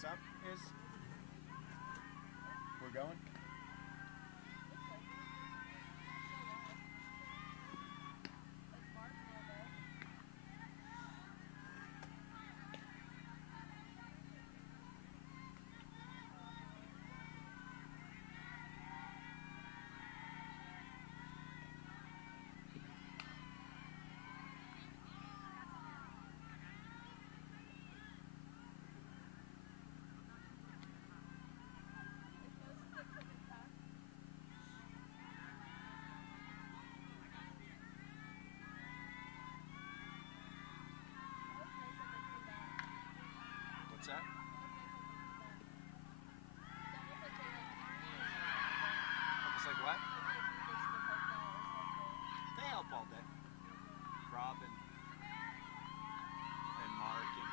sup is? We're going? What's that? Almost like what? They help all day. Rob and Mark and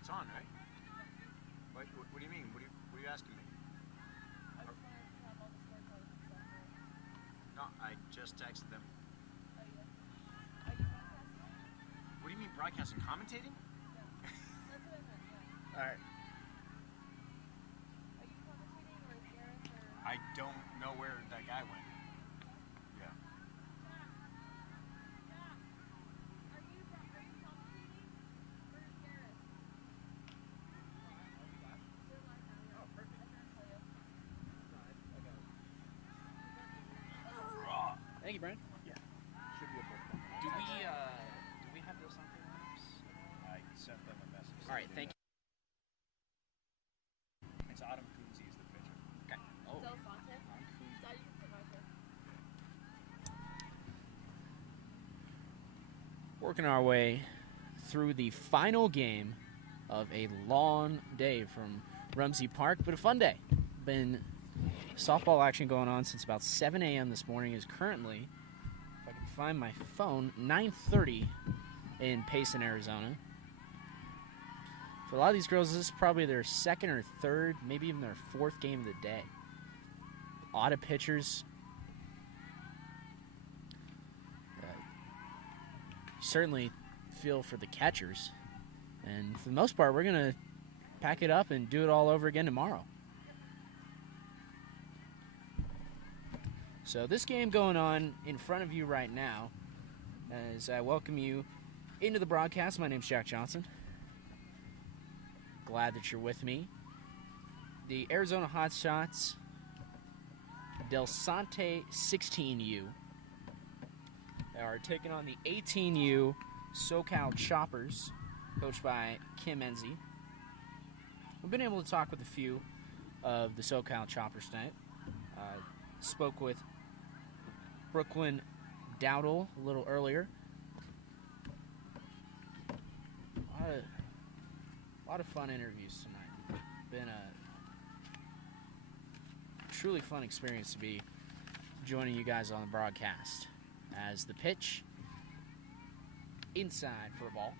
it's on, right? What do you mean? What are you asking me? No, I just texted them. What do you mean broadcasting? Commentating? Alright. I don't know where that guy went. Yeah. Thank you, Brian. Yeah. Should be a book. Do we have those something else? I sent them a message. All right, thank you. It's Autumn Coonsey is the pitcher. Okay. Oh. Delsante? Working our way through the final game of a long day from Rumsey Park, but a fun day. Been softball action going on since about 7 a.m. this morning. Is currently, if I can find my phone, 9:30 in Payson, Arizona. For a lot of these girls, this is probably their second or third, maybe even their fourth game of the day. A lot of pitchers. Certainly feel for the catchers. And for the most part, we're going to pack it up and do it all over again tomorrow. So this game going on in front of you right now, as I welcome you into the broadcast. My name's Jack Johnson. Glad that you're with me. The Arizona Hotshots Delsante 16U are taking on the 18U SoCal Choppers, coached by Kim Enzi. We've been able to talk with a few of the SoCal Choppers tonight. Spoke with Brooklyn Dowdle a little earlier. A lot of fun interviews tonight. Been a truly fun experience to be joining you guys on the broadcast. As the pitch inside for a ball.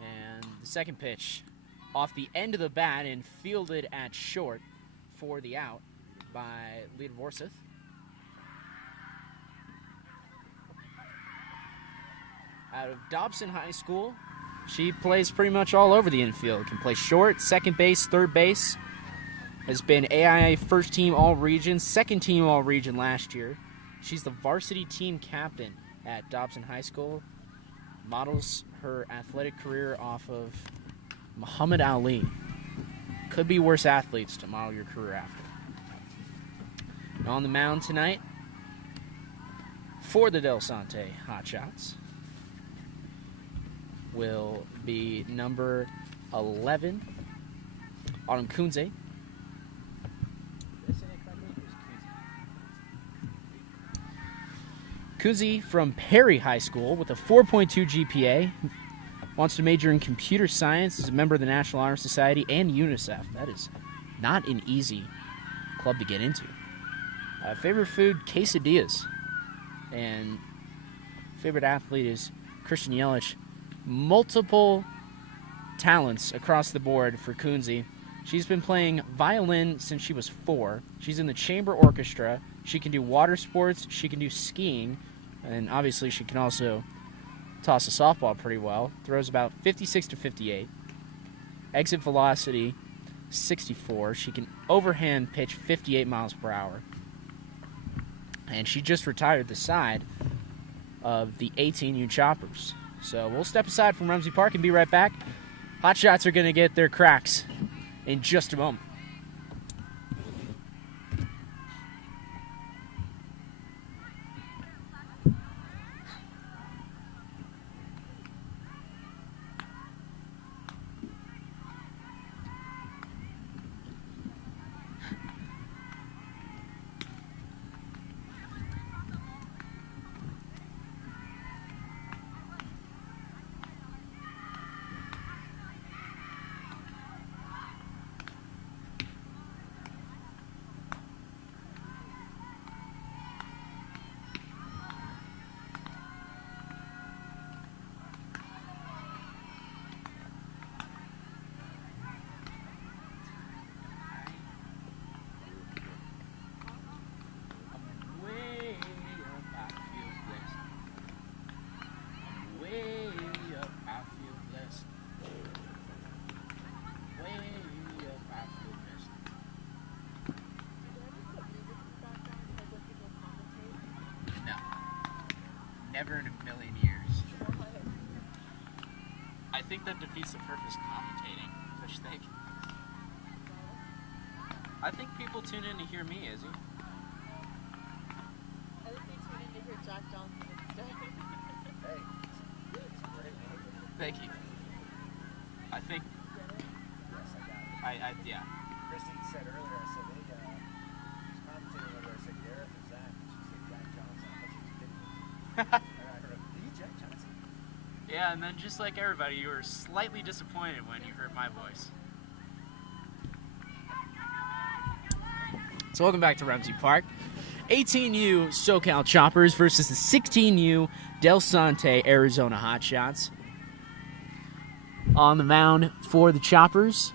And the second pitch off the end of the bat and fielded at short for the out by Lita Vorseth. Out of Dobson High School, she plays pretty much all over the infield. Can play short, second base, third base. Has been AIA first team all-region, second team all-region last year. She's the varsity team captain at Dobson High School. Models her athletic career off of Muhammad Ali. Could be worse athletes to model your career after. And on the mound tonight for the Delsante Hotshots will be number 11, Autumn Kunze. Kunze from Perry High School with a 4.2 GPA. Wants to major in computer science, is a member of the National Honor Society and UNICEF. That is not an easy club to get into. Favorite food, quesadillas. And favorite athlete is Christian Yelich. Multiple talents across the board for Kunze. She's been playing violin since she was 4. She's in the chamber orchestra. She can do water sports. She can do skiing. And obviously she can also toss a softball pretty well. Throws about 56 to 58. Exit velocity, 64. She can overhand pitch 58 miles per hour. And she just retired the side of the 18U Choppers. So we'll step aside from Rumsey Park and be right back. Hot Shots are going to get their cracks in just a moment. Never in a million years. I think that defeats the purpose of commentating. What you think? I think people tune in to hear me, Izzy. I think they tune in to hear Jack Johnson instead. Hey, it's great. Thank you. I think. Yes, I got it. Yeah. Christy said earlier, I said, hey, who's commentating over there? I said, Gareth or Zach? She said, Jack Johnson. I thought she was kidding me. And I heard, Jack Johnson? Yeah, and then just like everybody, you were slightly disappointed when you heard my voice. So welcome back to Ramsey Park. 18U SoCal Choppers versus the 16U Delsante Arizona Hotshots. On the mound for the Choppers,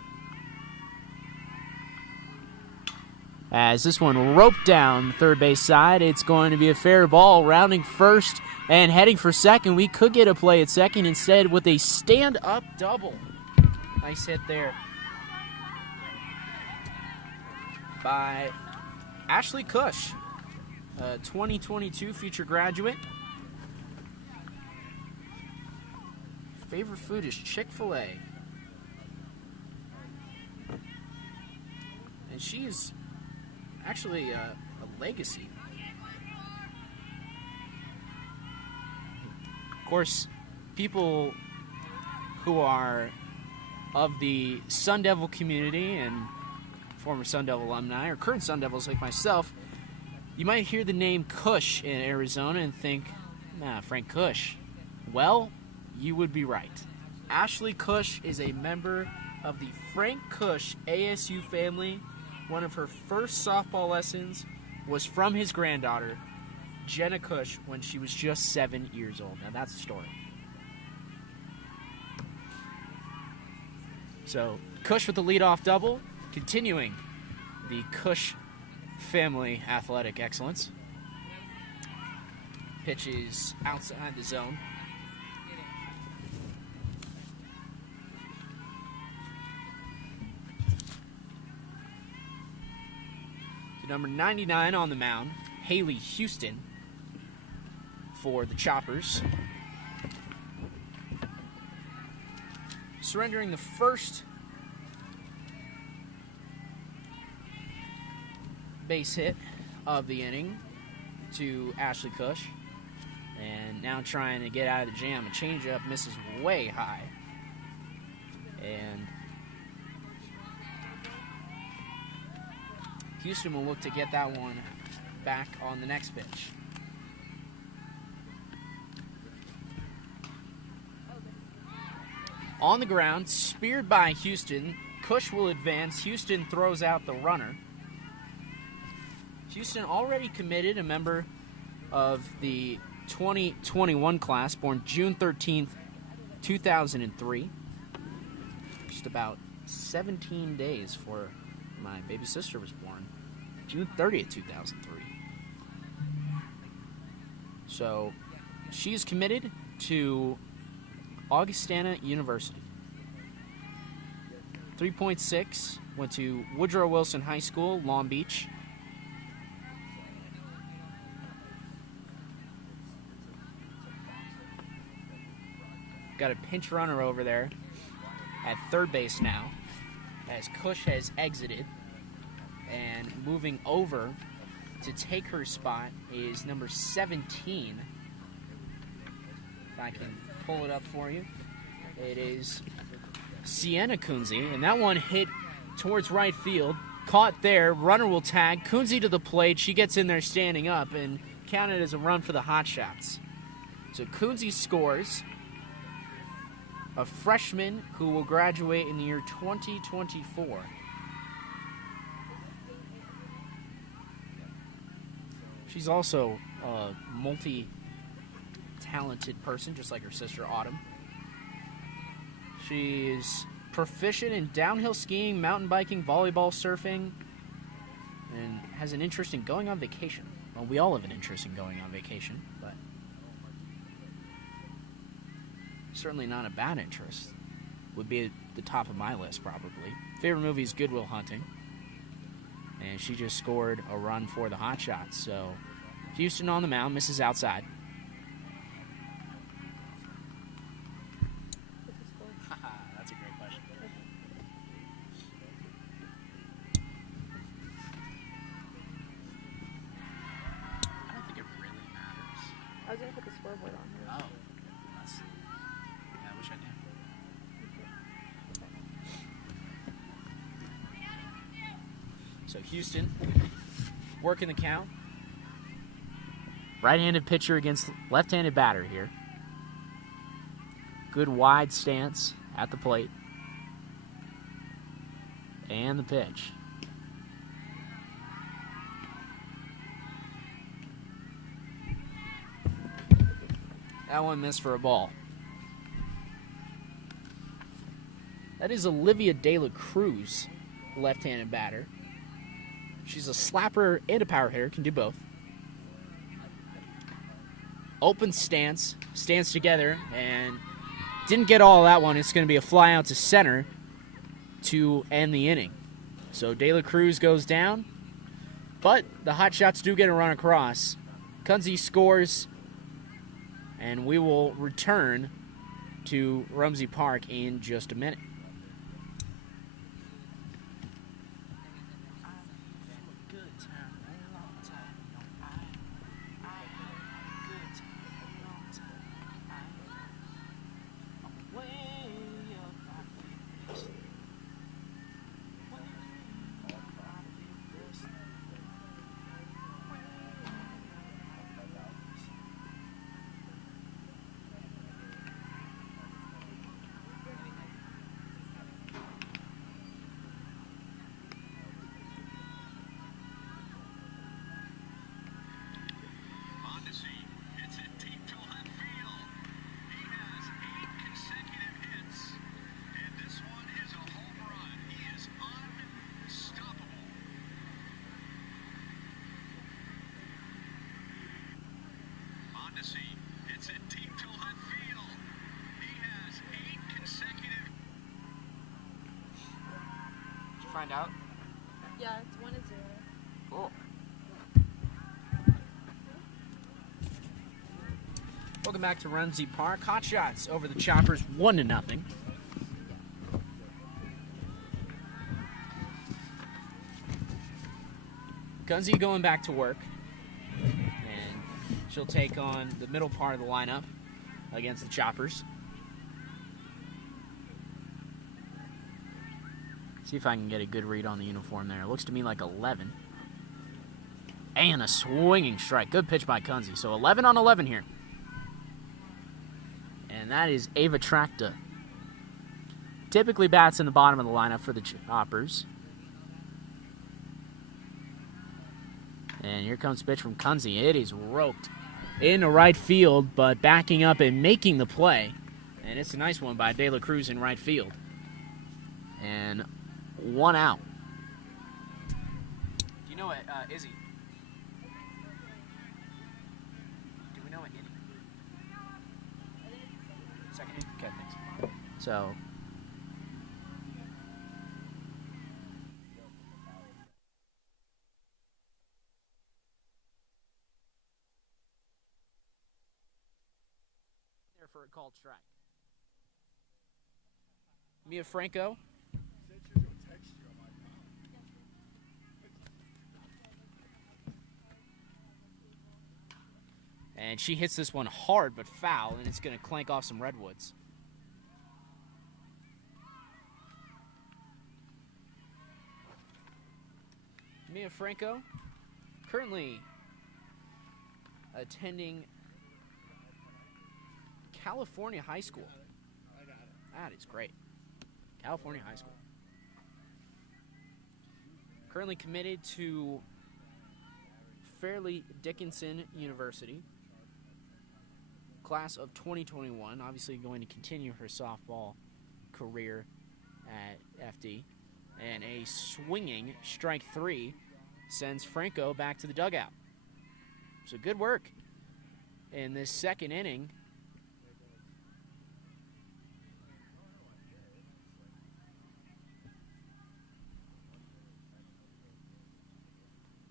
as this one roped down the third base side, it's going to be a fair ball. Rounding first and heading for second. We could get a play at second instead with a stand-up double. Nice hit there by Ashley Cush, a 2022 future graduate. Favorite food is Chick-fil-A. And she's actually a legacy. Of course, people who are of the Sun Devil community and former Sun Devil alumni or current Sun Devils like myself, you might hear the name Cush in Arizona and think, Frank Cush. Well, you would be right. Ashley Cush is a member of the Frank Cush ASU family. One of her first softball lessons was from his granddaughter, Jenna Cush, when she was just 7 years old. Now that's the story. So, Cush with the leadoff double, continuing the Cush family athletic excellence. Pitch is outside the zone. Number 99 on the mound, Haley Houston for the Choppers. Surrendering the first base hit of the inning to Ashley Cush. And now trying to get out of the jam. A changeup misses way high. And Houston will look to get that one back on the next pitch. On the ground, speared by Houston. Cush will advance. Houston throws out the runner. Houston already committed, a member of the 2021 class, born June 13th, 2003. Just about 17 days for my baby sister was born, June 30th, 2003. So she's committed to Augustana University. 3.6, went to Woodrow Wilson High School, Long Beach. Got a pinch runner over there at third base now, as Cush has exited, and moving over to take her spot is number 17. If I can pull it up for you. It is Sienna Kunze, and that one hit towards right field, caught there, runner will tag, Kunze to the plate, she gets in there standing up, and counted as a run for the Hotshots. So Kunze scores, a freshman who will graduate in the year 2024. She's also a multi-talented person, just like her sister Autumn. She's proficient in downhill skiing, mountain biking, volleyball, surfing, and has an interest in going on vacation. Well, we all have an interest in going on vacation, but certainly not a bad interest. Would be at the top of my list, probably. Favorite movie is Good Will Hunting. And she just scored a run for the Hotshots. So Houston on the mound, misses outside. That's a great question. I don't think it really matters. I was going to put the scoreboard on here. Oh. Yeah, I wish I did. So Houston working the count. Right-handed pitcher against left-handed batter here. Good wide stance at the plate. And the pitch. That one missed for a ball. That is Olivia De La Cruz, left-handed batter. She's a slapper and a power hitter, can do both. Open stance, stands together, and didn't get all of that one. It's going to be a fly out to center to end the inning. So De La Cruz goes down, but the Hot Shots do get a run across. Kunze scores, and we will return to Rumsey Park in just a minute. Find out? Yeah, it's 1-0. Cool. Welcome back to Rumsey Park. Hot Shots over the Choppers, 1-0. Kunze going back to work, and she'll take on the middle part of the lineup against the Choppers. See if I can get a good read on the uniform there. It looks to me like 11. And a swinging strike. Good pitch by Kunze. So 11 on 11 here. And that is Ava Tracta. Typically bats in the bottom of the lineup for the Choppers. And here comes pitch from Kunze. It is roped into right field, but backing up and making the play. And it's a nice one by De La Cruz in right field. And 1 out. Do you know what, Izzy? Do we know what inning? Second inning? Okay, thanks. So. There for a called strike. Mia Franco. And she hits this one hard but foul, and it's going to clank off some redwoods. Mia Franco, currently attending California High School. That is great. California High School. Currently committed to Fairleigh Dickinson University. Class of 2021, obviously going to continue her softball career at FD. And a swinging strike 3 sends Franco back to the dugout. So good work in this second inning.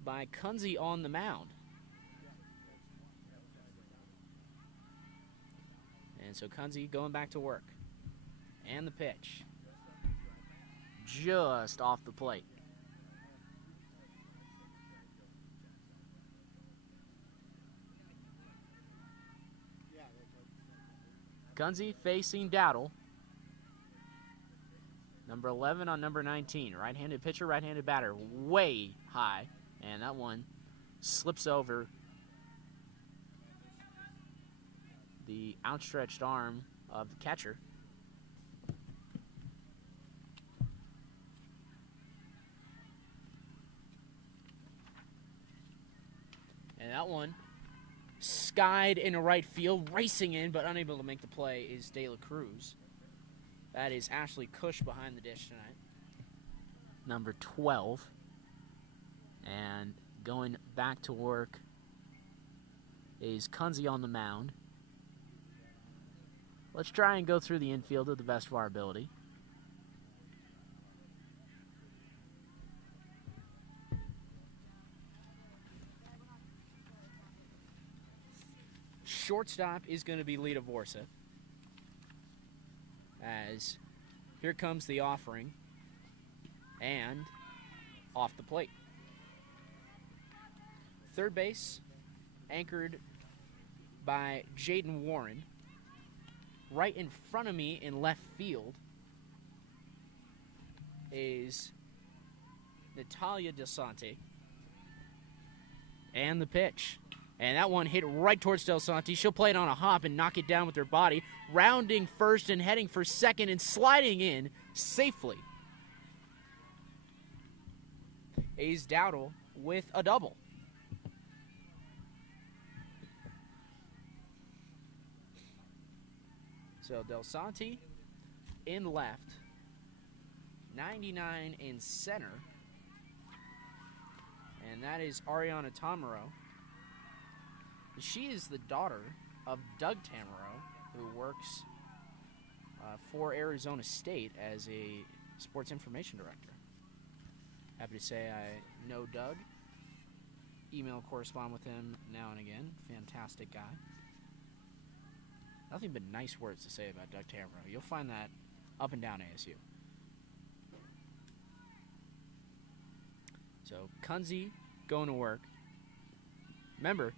By Kunze on the mound. And so Kunze going back to work. And the pitch. Just off the plate. Kunze facing Dowdle. Number 11 on number 19. Right-handed pitcher, right-handed batter. Way high. And that one slips over the outstretched arm of the catcher. And that one skied into right field, racing in, but unable to make the play is De La Cruz. That is Ashley Cush behind the dish tonight. Number 12. And going back to work is Kunze on the mound. Let's try and go through the infield to the best of our ability. Shortstop is going to be Lita Vorsa. As here comes the offering. And off the plate. Third base, anchored by Jaden Warren. Right in front of me in left field is HS Delsante. And the pitch. And that one hit right towards Delsante. She'll play it on a hop and knock it down with her body. Rounding first and heading for second and sliding in safely is Dowdle with a double. So Delsante in left, 99 in center, and that is Ariana Tamaro. She is the daughter of Doug Tamaro, who works for Arizona State as a sports information director. Happy to say I know Doug, email correspond with him now and again. Fantastic guy. Nothing but nice words to say about Doug Tamaro. You'll find that up and down ASU. So, Kunze going to work. Remember,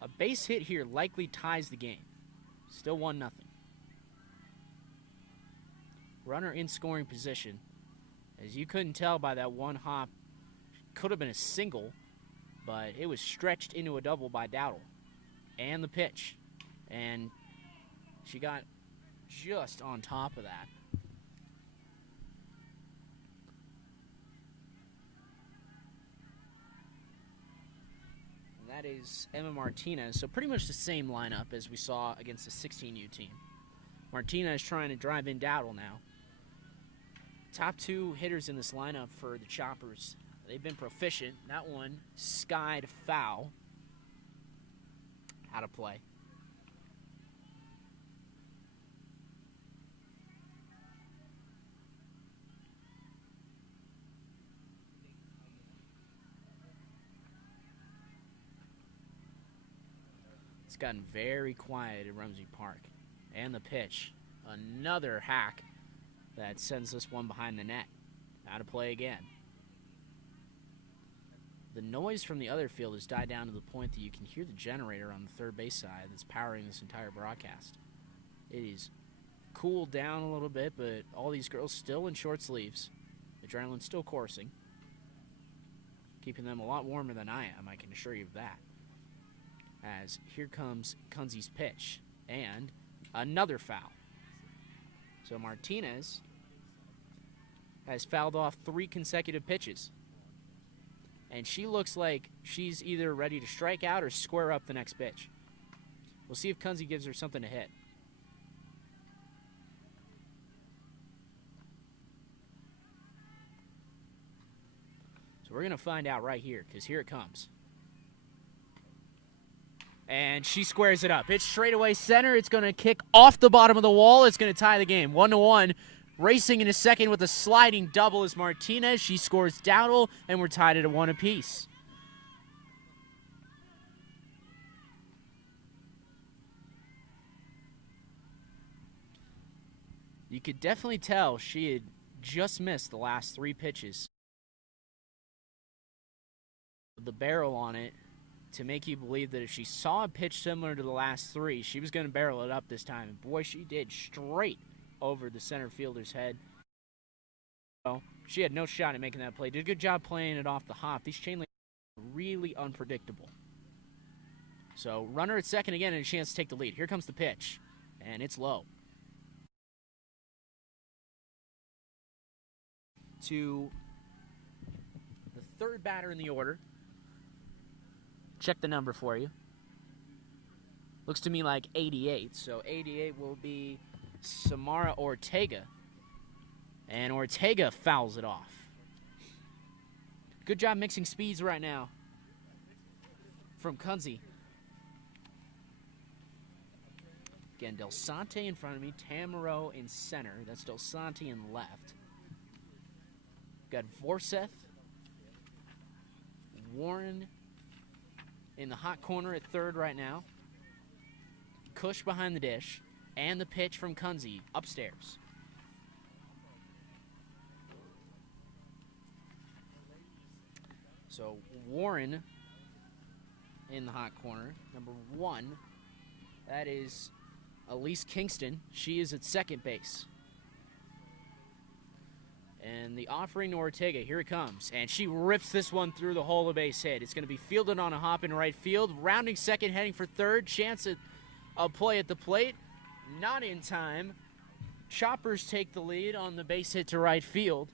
a base hit here likely ties the game. Still 1-0. Runner in scoring position. As you couldn't tell by that one hop, could have been a single, but it was stretched into a double by Dowdle. And the pitch. And she got just on top of that. And that is Emma Martinez. So pretty much the same lineup as we saw against the 16U team. Martinez trying to drive in Dowdle now. Top two hitters in this lineup for the Choppers. They've been proficient. That one skied foul. Out of play. It's gotten very quiet at Rumsey Park. And the pitch. Another hack that sends this one behind the net. Out of play again. The noise from the other field has died down to the point that you can hear the generator on the third base side that's powering this entire broadcast. It is cooled down a little bit, but all these girls still in short sleeves. Adrenaline's still coursing. Keeping them a lot warmer than I am, I can assure you of that. As here comes Kunze's pitch. And another foul. So Martinez has fouled off 3 consecutive pitches. And she looks like she's either ready to strike out or square up the next pitch. We'll see if Kunze gives her something to hit. So we're going to find out right here, because here it comes. And she squares it up. It's straightaway center. It's going to kick off the bottom of the wall. It's going to tie the game. 1-1. Racing in a second with a sliding double is Martinez. She scores Dowdle, and we're tied at 1 apiece. You could definitely tell she had just missed the last 3 pitches. The barrel on it to make you believe that if she saw a pitch similar to the last 3, she was going to barrel it up this time. And boy, she did, straight over the center fielder's head. So she had no shot at making that play. Did a good job playing it off the hop. These chain links are really unpredictable. So runner at second again and a chance to take the lead. Here comes the pitch, and it's low. To the third batter in the order. Check the number for you. Looks to me like 88. So 88 will be Samara Ortega. And Ortega fouls it off. Good job mixing speeds right now from Kunze. Again, Delsante in front of me, Tamaro in center. That's Delsante in left. Got Vorseth, Warren in the hot corner at third right now. Cush behind the dish, and the pitch from Kunze upstairs. So Warren in the hot corner. Number 1, that is Elise Kingston. She is at second base. And the offering to Ortega, here it comes. And she rips this one through the hole, a base hit. It's going to be fielded on a hop in right field. Rounding second, heading for third. Chance at a play at the plate. Not in time. Choppers take the lead on the base hit to right field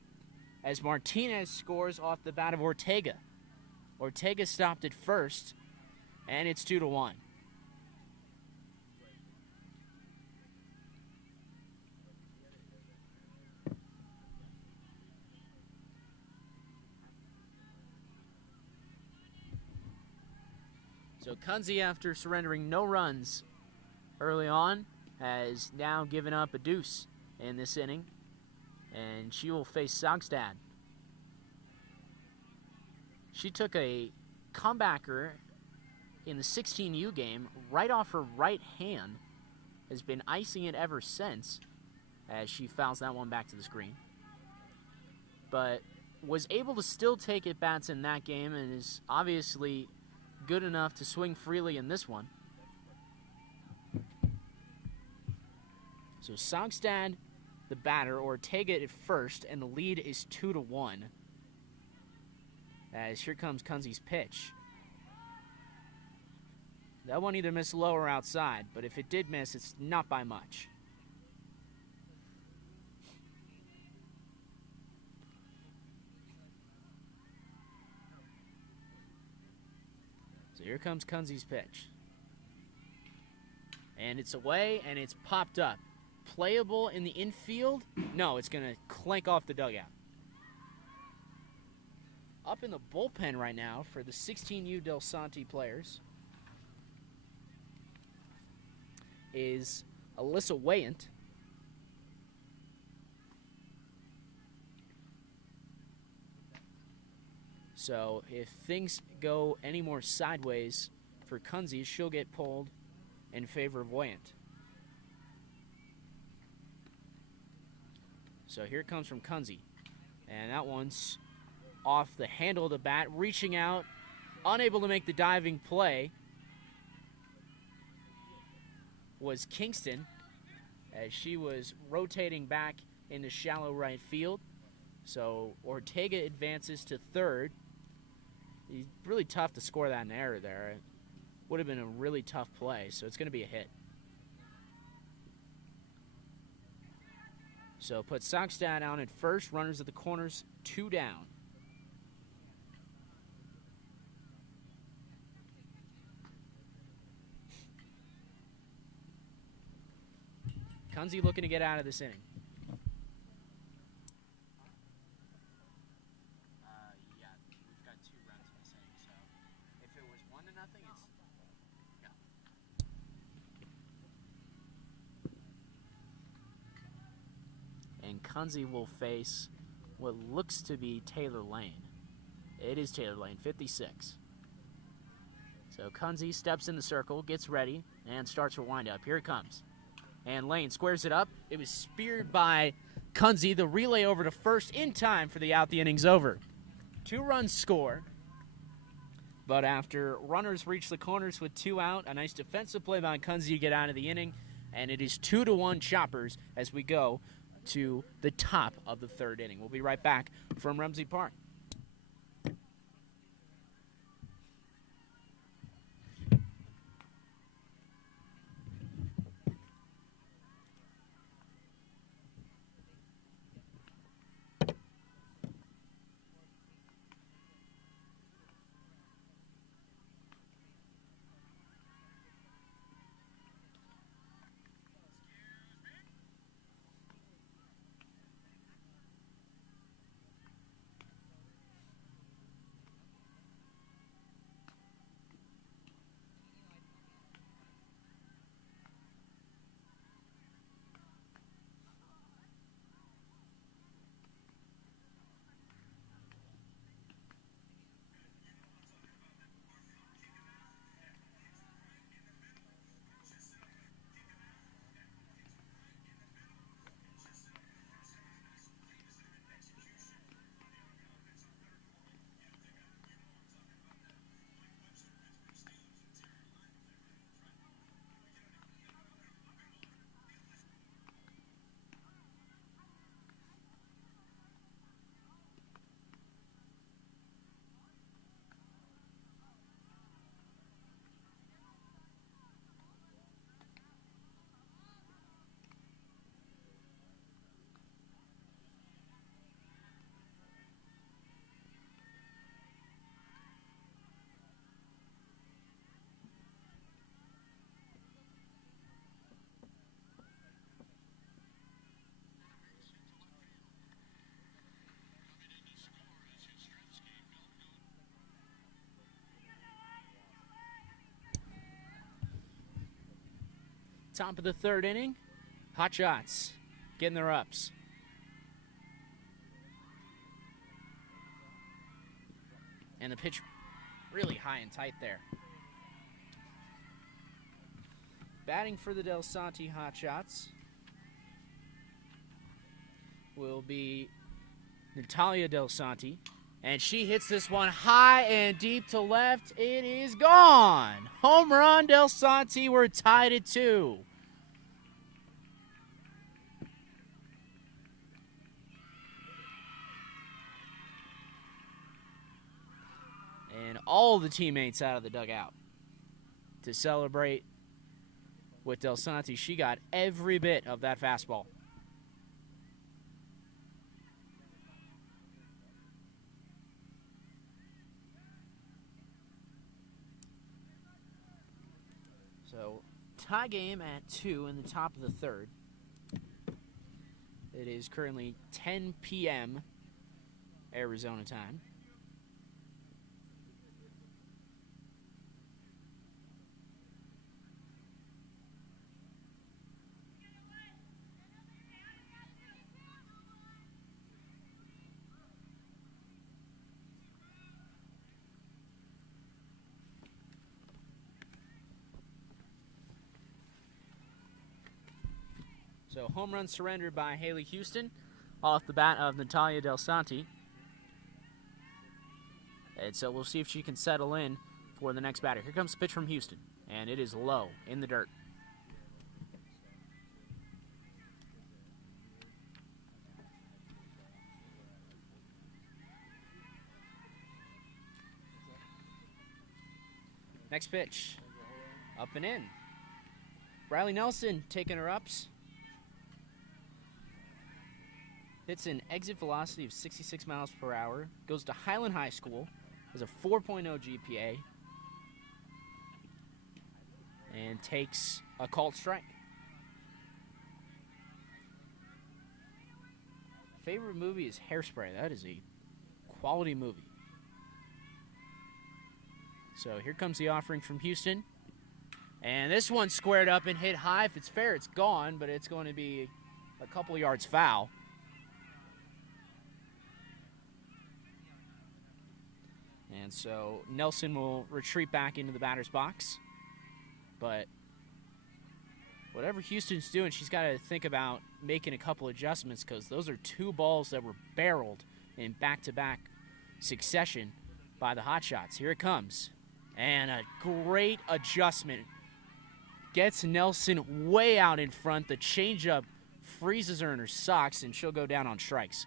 as Martinez scores off the bat of Ortega. Ortega stopped at first, and it's 2-1. So Kunze, after surrendering no runs early on, has now given up a deuce in this inning, and she will face Saugstad. She took a comebacker in the 16U game right off her right hand, has been icing it ever since as she fouls that one back to the screen. But was able to still take at bats in that game and is obviously good enough to swing freely in this one. So Saugstad, the batter, Ortega at first, and the lead is 2-1. As here comes Kunze's pitch. That one either missed low or outside, but if it did miss, it's not by much. So here comes Kunze's pitch. And it's away, and it's popped up. Playable in the infield? No, it's going to clank off the dugout. Up in the bullpen right now for the 16U Delsante players is Alyssa Wayant. So if things go any more sideways for Kunze, she'll get pulled in favor of Wayant. So here it comes from Kunze. And that one's off the handle of the bat, reaching out, unable to make the diving play was Kingston as she was rotating back into shallow right field. So Ortega advances to third. It's really tough to score that in error there. It would have been a really tough play, so it's going to be a hit. So put Saugstad out at first, runners at the corners, 2 down. Kunze looking to get out of this inning. Yeah, we've got 2 runs in this inning, so if it was 1-0, it's no. And Kunze will face what looks to be Taylor Lane. It is Taylor Lane, 56. So Kunze steps in the circle, gets ready, and starts her windup. Here it comes. And Lane squares it up. It was speared by Kunze. The relay over to first in time for the out. The inning's over. 2 runs score. But after runners reach the corners with 2 out, a nice defensive play by Kunze to get out of the inning. And it is 2-1 Choppers as we go to the top of the 3rd inning. We'll be right back from Rumsey Park. Top of the third inning. Hot Shots getting their ups. And the pitch really high and tight there. Batting for the Delsante Hot Shots will be Natalia Delsante. And she hits this one high and deep to left. It is gone. Home run, Delsante. We're tied at 2. And all the teammates out of the dugout to celebrate with Delsante. She got every bit of that fastball. So, tie game at 2 in the top of the third. It is currently 10 p.m. Arizona time. So home run surrendered by Haley Houston off the bat of Natalia Delsante. And so we'll see if she can settle in for the next batter. Here comes the pitch from Houston, and it is low in the dirt. Next pitch, up and in. Riley Nelson taking her ups. Hits an exit velocity of 66 miles per hour. Goes to Highland High School. Has a 4.0 GPA. And takes a called strike. Favorite movie is Hairspray. That is a quality movie. So here comes the offering from Houston. And this one squared up and hit high. If it's fair, it's gone, but it's going to be a couple yards foul. And so Nelson will retreat back into the batter's box. But whatever Houston's doing, she's got to think about making a couple adjustments because those are 2 balls that were barreled in back-to-back succession by the Hot Shots. Here it comes. And a great adjustment. Gets Nelson way out in front. The changeup freezes her in her socks, and she'll go down on strikes.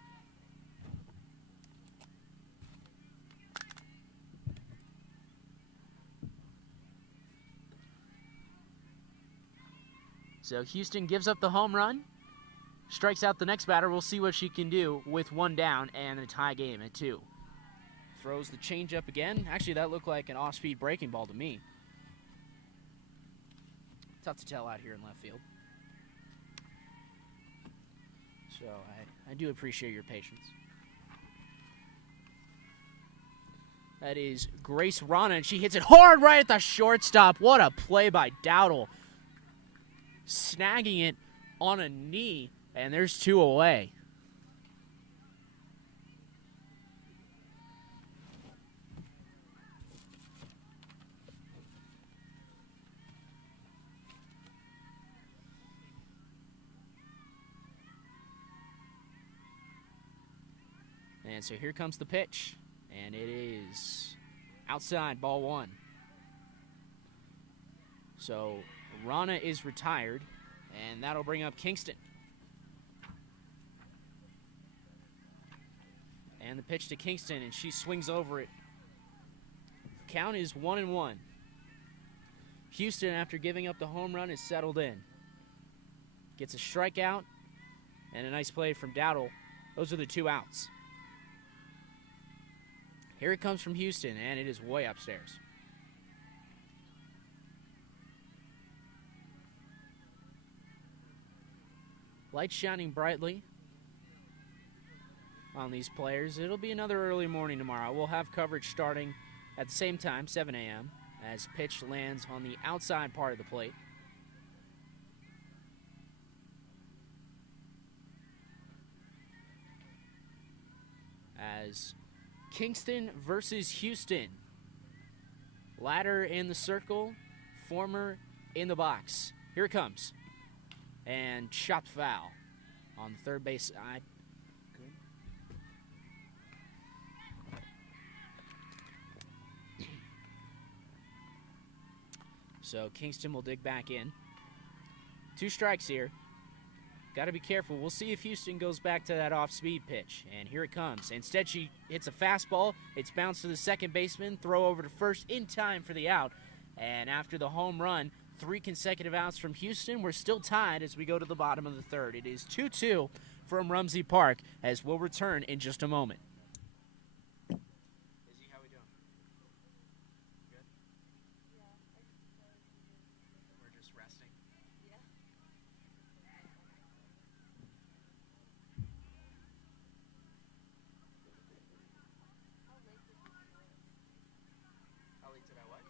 So Houston gives up the home run, strikes out the next batter. We'll see what she can do with 1 down and a tie game at 2. Throws the changeup again. Actually, that looked like an off-speed breaking ball to me. Tough to tell out here in left field. So I do appreciate your patience. That is Grace Rana, and she hits it hard right at the shortstop. What a play by Dowdle. Snagging it on a knee, and there's 2 away. And so here comes the pitch, and it is outside, ball 1. So Rana is retired, and that'll bring up Kingston. And the pitch to Kingston, and she swings over it. Count is 1-1. Houston, after giving up the home run, is settled in. Gets a strikeout and a nice play from Dowdle. Those are the 2 outs. Here it comes from Houston, and it is way upstairs. Lights shining brightly on these players. It'll be another early morning tomorrow. We'll have coverage starting at the same time, 7 a.m., as pitch lands on the outside part of the plate. as Kingston versus Houston. Ladder in the circle, former in the box. Here it comes. And chopped foul on the third base side. Good. So Kingston will dig back in. 2 strikes here. Got to be careful. We'll see if Houston goes back to that off-speed pitch. And here it comes. Instead, she hits a fastball. It's bounced to the second baseman. Throw over to first in time for the out. And after the home run, 3 consecutive outs from Houston, we're still tied as we go to the bottom of the third. It is 2-2 from Rumsey Park, as we'll return in just a moment. Izzy, how we doing? Good? We're just resting. How late did I what?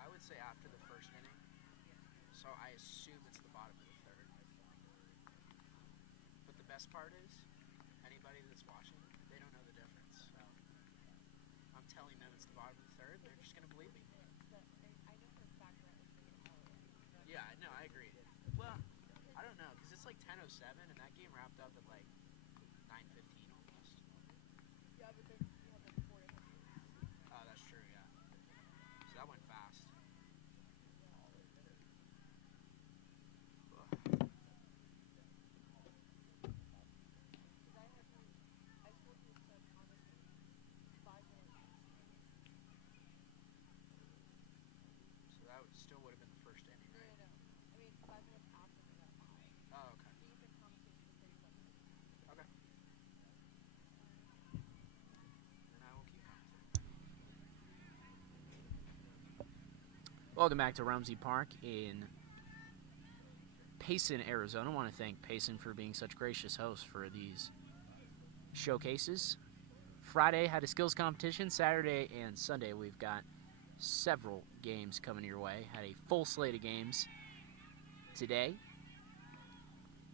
I would say after the first inning. So I assume it's the bottom of the third. But the best part is, anybody that's watching, they don't know the difference. So I'm telling them it's the bottom of the third, they're just going to believe me. Yeah, no, I agree. Well, I don't know, because it's like 10:07, and that game wrapped up at like 9:15 almost. Oh, that's true, yeah. So that went fast. So that still would have been the first inning, right? Oh, okay. Okay. Then I will keep commentating. Welcome back to Rumsey Park in Payson, Arizona. I want to thank Payson for being such gracious hosts for these showcases. Friday had a skills competition. Saturday and Sunday we've got several games coming your way. Had a full slate of games today.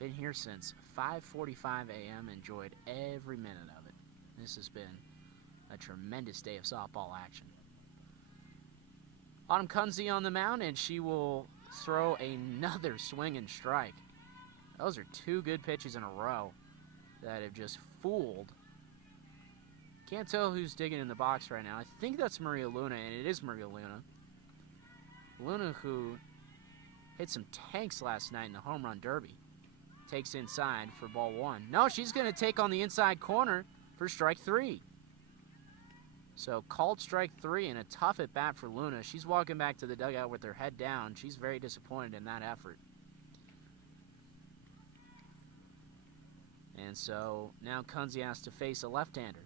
Been here since 5:45 a.m. Enjoyed every minute of it. This has been a tremendous day of softball action. Autumn Kunze on the mound, and she will throw another swing and strike. Those are 2 good pitches in a row that have just fooled. Can't tell who's digging in the box right now. I think that's Maria Luna, and it is Maria Luna. Luna, who hit some tanks last night in the home run derby. Takes inside for ball 1. No, she's going to take on the inside corner for strike 3. So called strike 3 and a tough at bat for Luna. She's walking back to the dugout with her head down. She's very disappointed in that effort. And so now Kunze has to face a left-hander.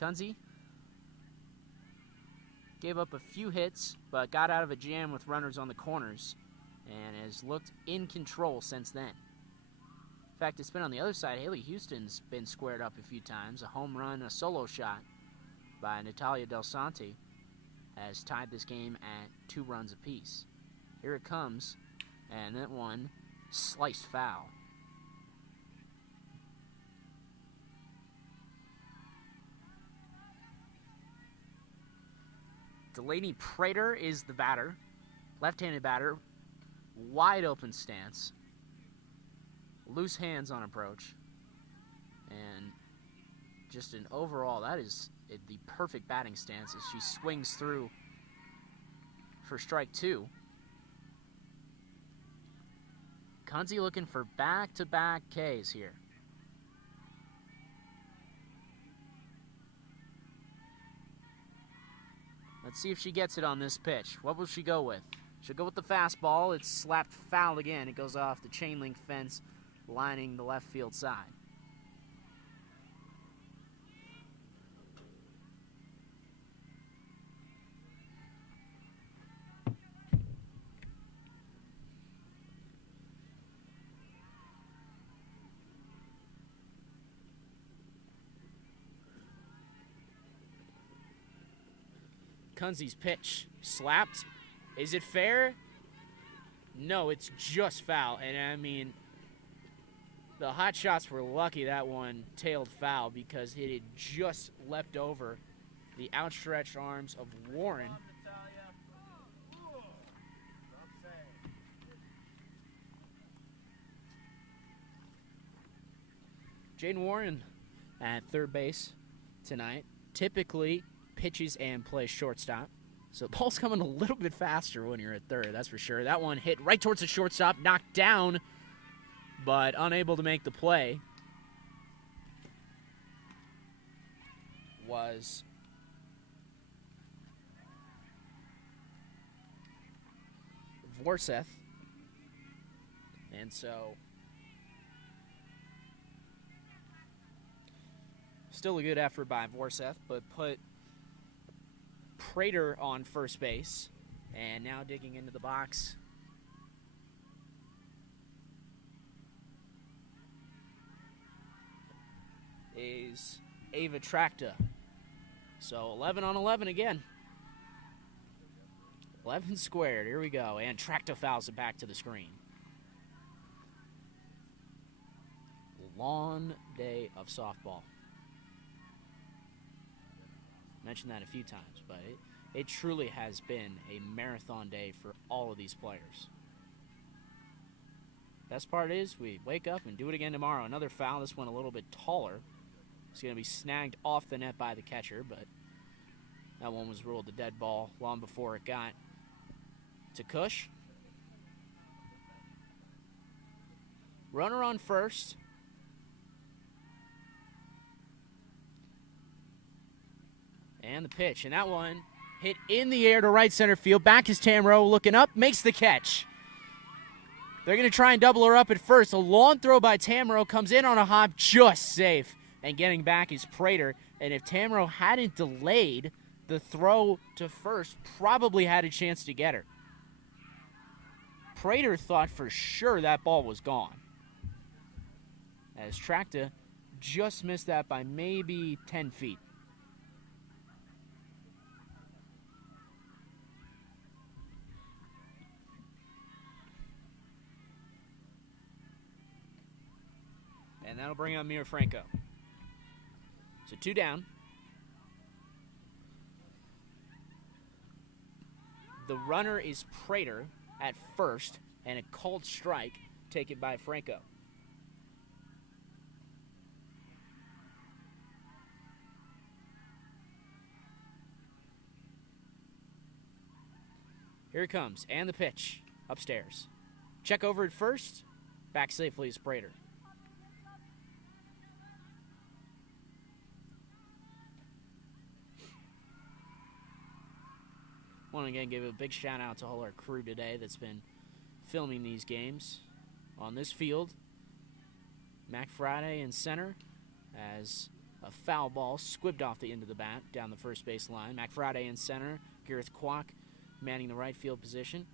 Kunze gave up a few hits, but got out of a jam with runners on the corners and has looked in control since then. In fact, it's been on the other side. Haley Houston's been squared up a few times. A home run, a solo shot by HS Delsante has tied this game at 2 runs apiece. Here it comes, and that one sliced foul. Delaney Prater is the batter. Left-handed batter. Wide open stance. Loose hands on approach. And just an overall, that is the perfect batting stance as she swings through for strike 2. Kunze looking for back-to-back Ks here. Let's see if she gets it on this pitch. What will she go with? She'll go with the fastball. It's slapped foul again. It goes off the chain link fence lining the left field side. Kunze's pitch. Slapped. Is it fair? No, it's just foul. And, I mean, the Hot Shots were lucky that one tailed foul because it had just leapt over the outstretched arms of Warren. Jaden Warren at third base tonight typically pitches and plays shortstop. So the ball's coming a little bit faster when you're at third, that's for sure. That one hit right towards the shortstop, knocked down, but unable to make the play was Vorseth. And so still a good effort by Vorseth, but put Prater on first base. And now digging into the box is Ava Tracta. So 11 on 11 again. 11 squared. Here we go. And Tracta fouls it back to the screen. Long day of softball. Mentioned that a few times, but it truly has been a marathon day for all of these players. Best part is we wake up and do it again tomorrow. Another foul, this one a little bit taller. It's going to be snagged off the net by the catcher, but that one was ruled a dead ball long before it got to Cush. Runner on first. And the pitch, and that one hit in the air to right center field. Back is Tamro, looking up, makes the catch. They're going to try and double her up at first. A long throw by Tamro comes in on a hop, just safe. And getting back is Prater. And if Tamro hadn't delayed the throw to first, probably had a chance to get her. Prater thought for sure that ball was gone, as Tracta just missed that by maybe 10 feet. And that'll bring up Mira Franco. So 2 down. The runner is Prater at first, and a called strike taken by Franco. Here it comes, and the pitch upstairs. Check over at first. Back safely is Prater. Want to again give a big shout out to all our crew today that's been filming these games on this field. Mac Friday in center as a foul ball squibbed off the end of the bat down the first base line. Mac Friday in center, Gareth Kwok manning the right field position.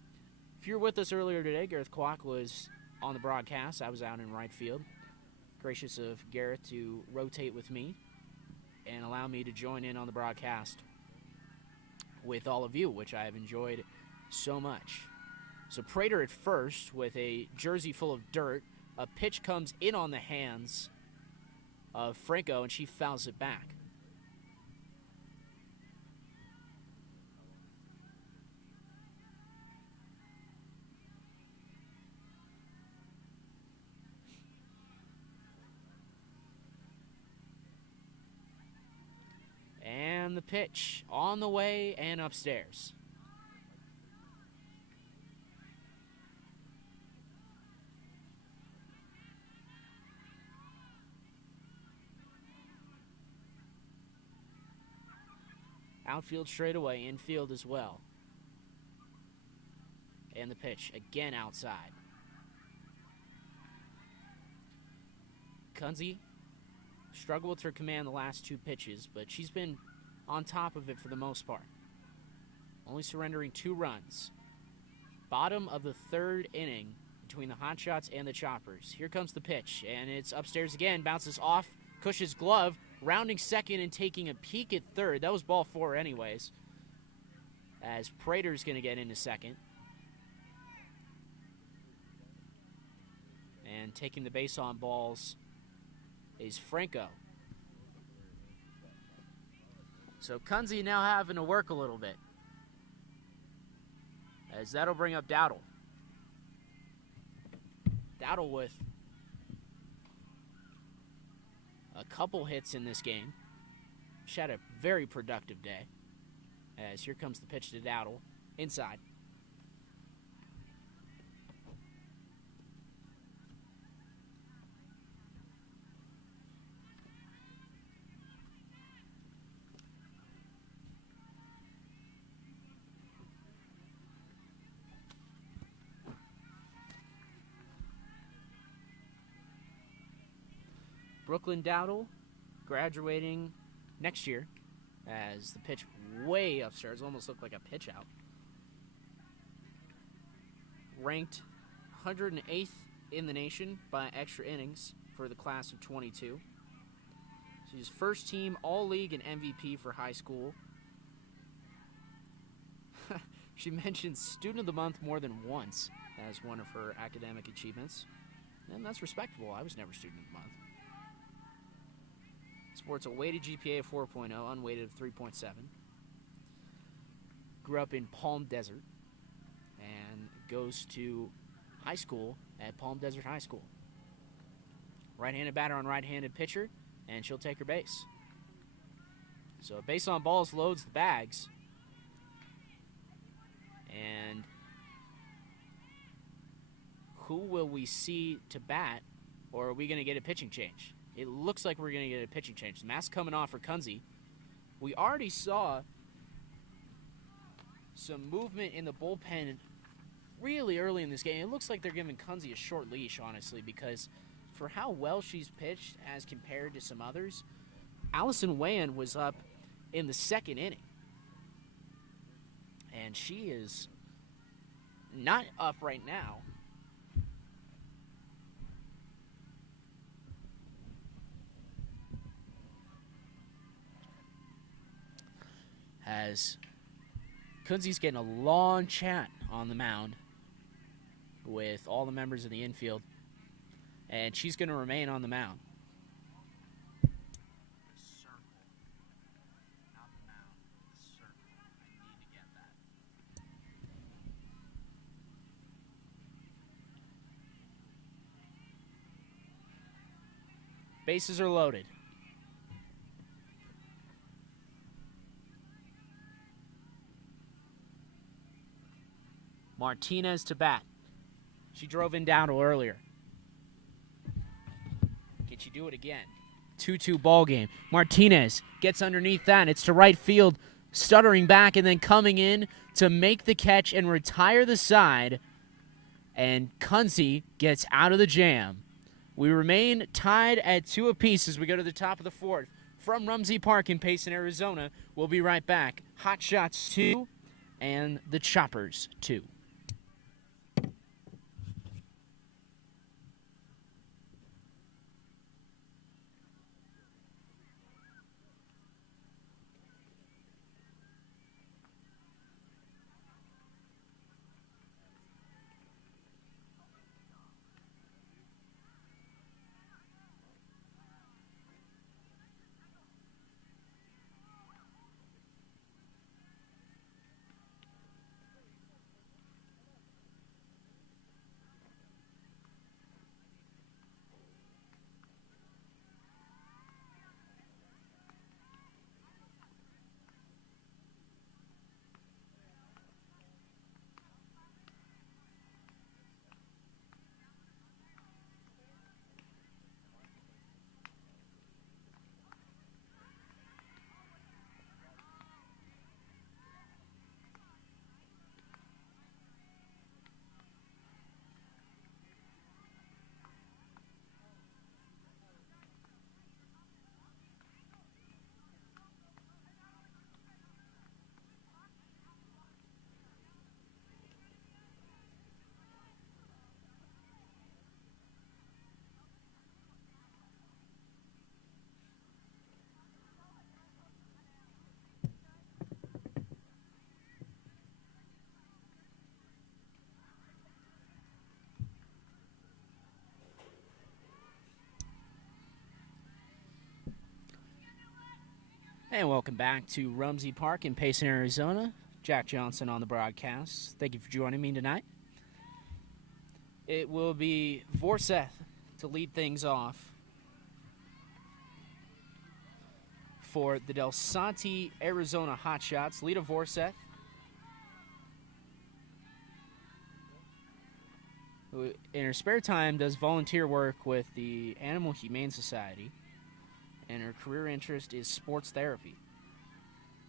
If you were with us earlier today, Gareth Kwok was on the broadcast. I was out in right field. Gracious of Gareth to rotate with me and allow me to join in on the broadcast with all of you, which I have enjoyed so much. So Prater at first with a jersey full of dirt. A pitch comes in on the hands of Franco, and she fouls it back. And the pitch on the way and upstairs. Outfield straight away, infield as well. And the pitch again outside. Kunze struggled with her command the last 2 pitches, but she's been on top of it for the most part. Only surrendering 2 runs. Bottom of the 3rd inning between the Hot Shots and the Choppers. Here comes the pitch, and it's upstairs again. Bounces off Cush's glove, rounding second and taking a peek at third. That was ball 4 anyways. as Prater's going to get into second. And taking the base on balls is Franco. So Kunze now having to work a little bit, as that'll bring up Dowdle. Dowdle with a couple hits in this game. She had a very productive day, as here comes the pitch to Dowdle. Inside. Brooklyn Dowdle graduating next year, as the pitch way upstairs almost looked like a pitch out. Ranked 108th in the nation by extra innings for the class of 22. She's first team All-League and MVP for high school. She mentioned Student of the Month more than once as one of her academic achievements. And that's respectable. I was never Student of the Month. Sports a weighted GPA of 4.0, unweighted of 3.7. Grew up in Palm Desert and goes to high school at Palm Desert High School. Right-handed batter on right-handed pitcher, and she'll take her base. So base on balls loads the bags. And who will we see to bat, or are we going to get a pitching change? It looks like we're going to get a pitching change. The mask coming off for Kunze. We already saw some movement in the bullpen really early in this game. It looks like they're giving Kunze a short leash, honestly, because for how well she's pitched as compared to some others, Allison Wayan was up in the second inning. And she is not up right now. As Kunze's getting a long chat on the mound with all the members of the infield, and she's going to remain on the mound. Bases are loaded. Martinez to bat. She drove in Dowdle earlier. Can she do it again? 2-2 ball game. Martinez gets underneath that. It's to right field, stuttering back and then coming in to make the catch and retire the side. And Kunze gets out of the jam. We remain tied at 2 apiece as we go to the top of the fourth. From Rumsey Park in Payson, Arizona, we'll be right back. Hot Shots 2 and the Choppers 2. And welcome back to Rumsey Park in Payson, Arizona. Jack Johnson on the broadcast. Thank you for joining me tonight. It will be Vorseth to lead things off for the Delsante Arizona Hotshots. Lita Vorseth, who in her spare time does volunteer work with the Animal Humane Society, and her career interest is sports therapy.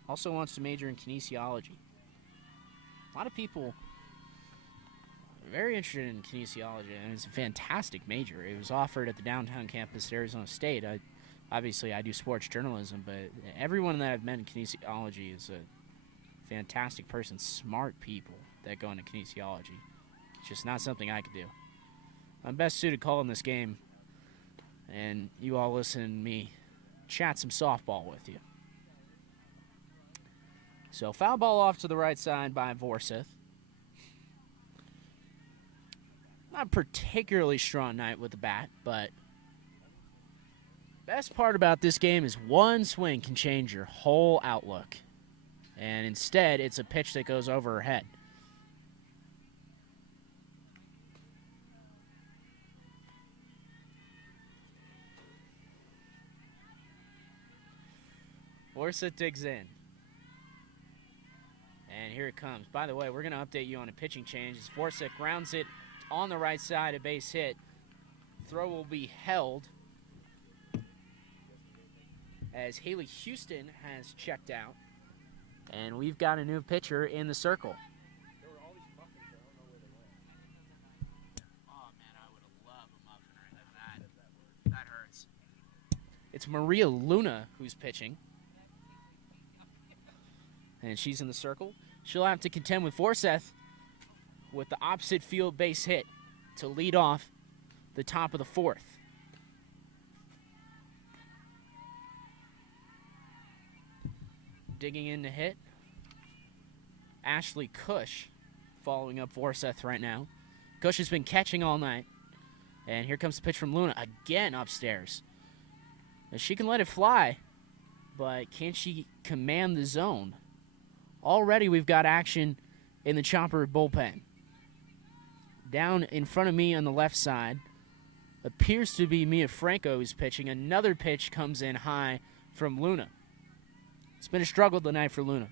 Also wants to major in kinesiology. A lot of people are very interested in kinesiology, and it's a fantastic major. It was offered at the downtown campus at Arizona State. Obviously, I do sports journalism, but everyone that I've met in kinesiology is a fantastic person, smart people that go into kinesiology. It's just not something I could do. I'm best suited calling this game, and you all listen to me chat some softball with you. So foul ball off to the right side by Vorseth. Not a particularly strong night with the bat, but best part about this game is one swing can change your whole outlook. And instead, it's a pitch that goes over her head. Vorseth digs in. And here it comes. By the way, we're going to update you on a pitching change. As Vorseth grounds it on the right side, a base hit. Throw will be held as Haley Houston has checked out. And we've got a new pitcher in the circle. There were all these muffins there. I don't know where they went. Oh, man, I would have loved a muffin right there. That hurts. It's Maria Luna who's pitching. And she's in the circle. She'll have to contend with Vorseth with the opposite field base hit to lead off the top of the fourth. Digging in to hit. Ashley Cush following up Vorseth right now. Cush has been catching all night. And here comes the pitch from Luna again upstairs. She can let it fly, but can she command the zone? Already we've got action in the chopper bullpen. Down in front of me on the left side appears to be Mia Franco who's pitching. Another pitch comes in high from Luna. It's been a struggle tonight for Luna.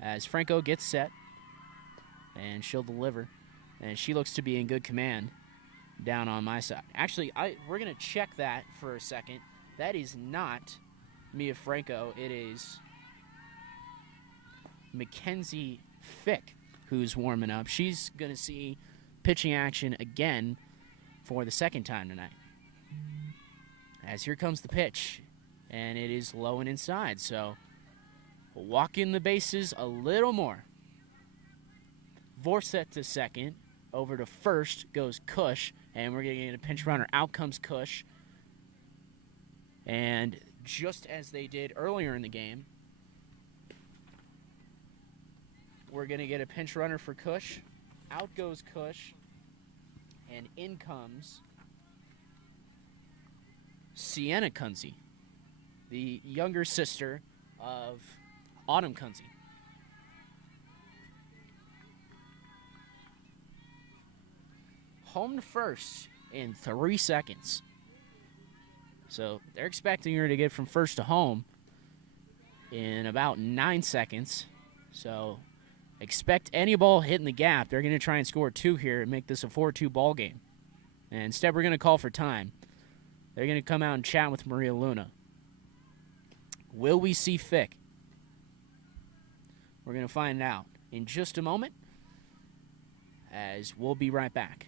As Franco gets set, and she'll deliver. And she looks to be in good command down on my side. Actually, we're going to check that for a second. That is not Mia Franco. It is Mackenzie Fick who's warming up. She's going to see pitching action again for the second time tonight. As here comes the pitch, and it is low and inside, so walk in the bases a little more. Vorseth to second. Over to first goes Cush, and we're going to get a pinch runner. Out comes Cush. And just as they did earlier in the game, we're going to get a pinch runner for Cush. Out goes Cush, and in comes Sienna Kunze, the younger sister of Autumn Kunze. Home to first in 3 seconds. So they're expecting her to get from first to home in about 9 seconds. So expect any ball hitting the gap. They're going to try and score 2 here and make this a 4-2 ball game. And instead, we're going to call for time. They're going to come out and chat with Maria Luna. Will we see Fick? We're going to find out in just a moment, as we'll be right back.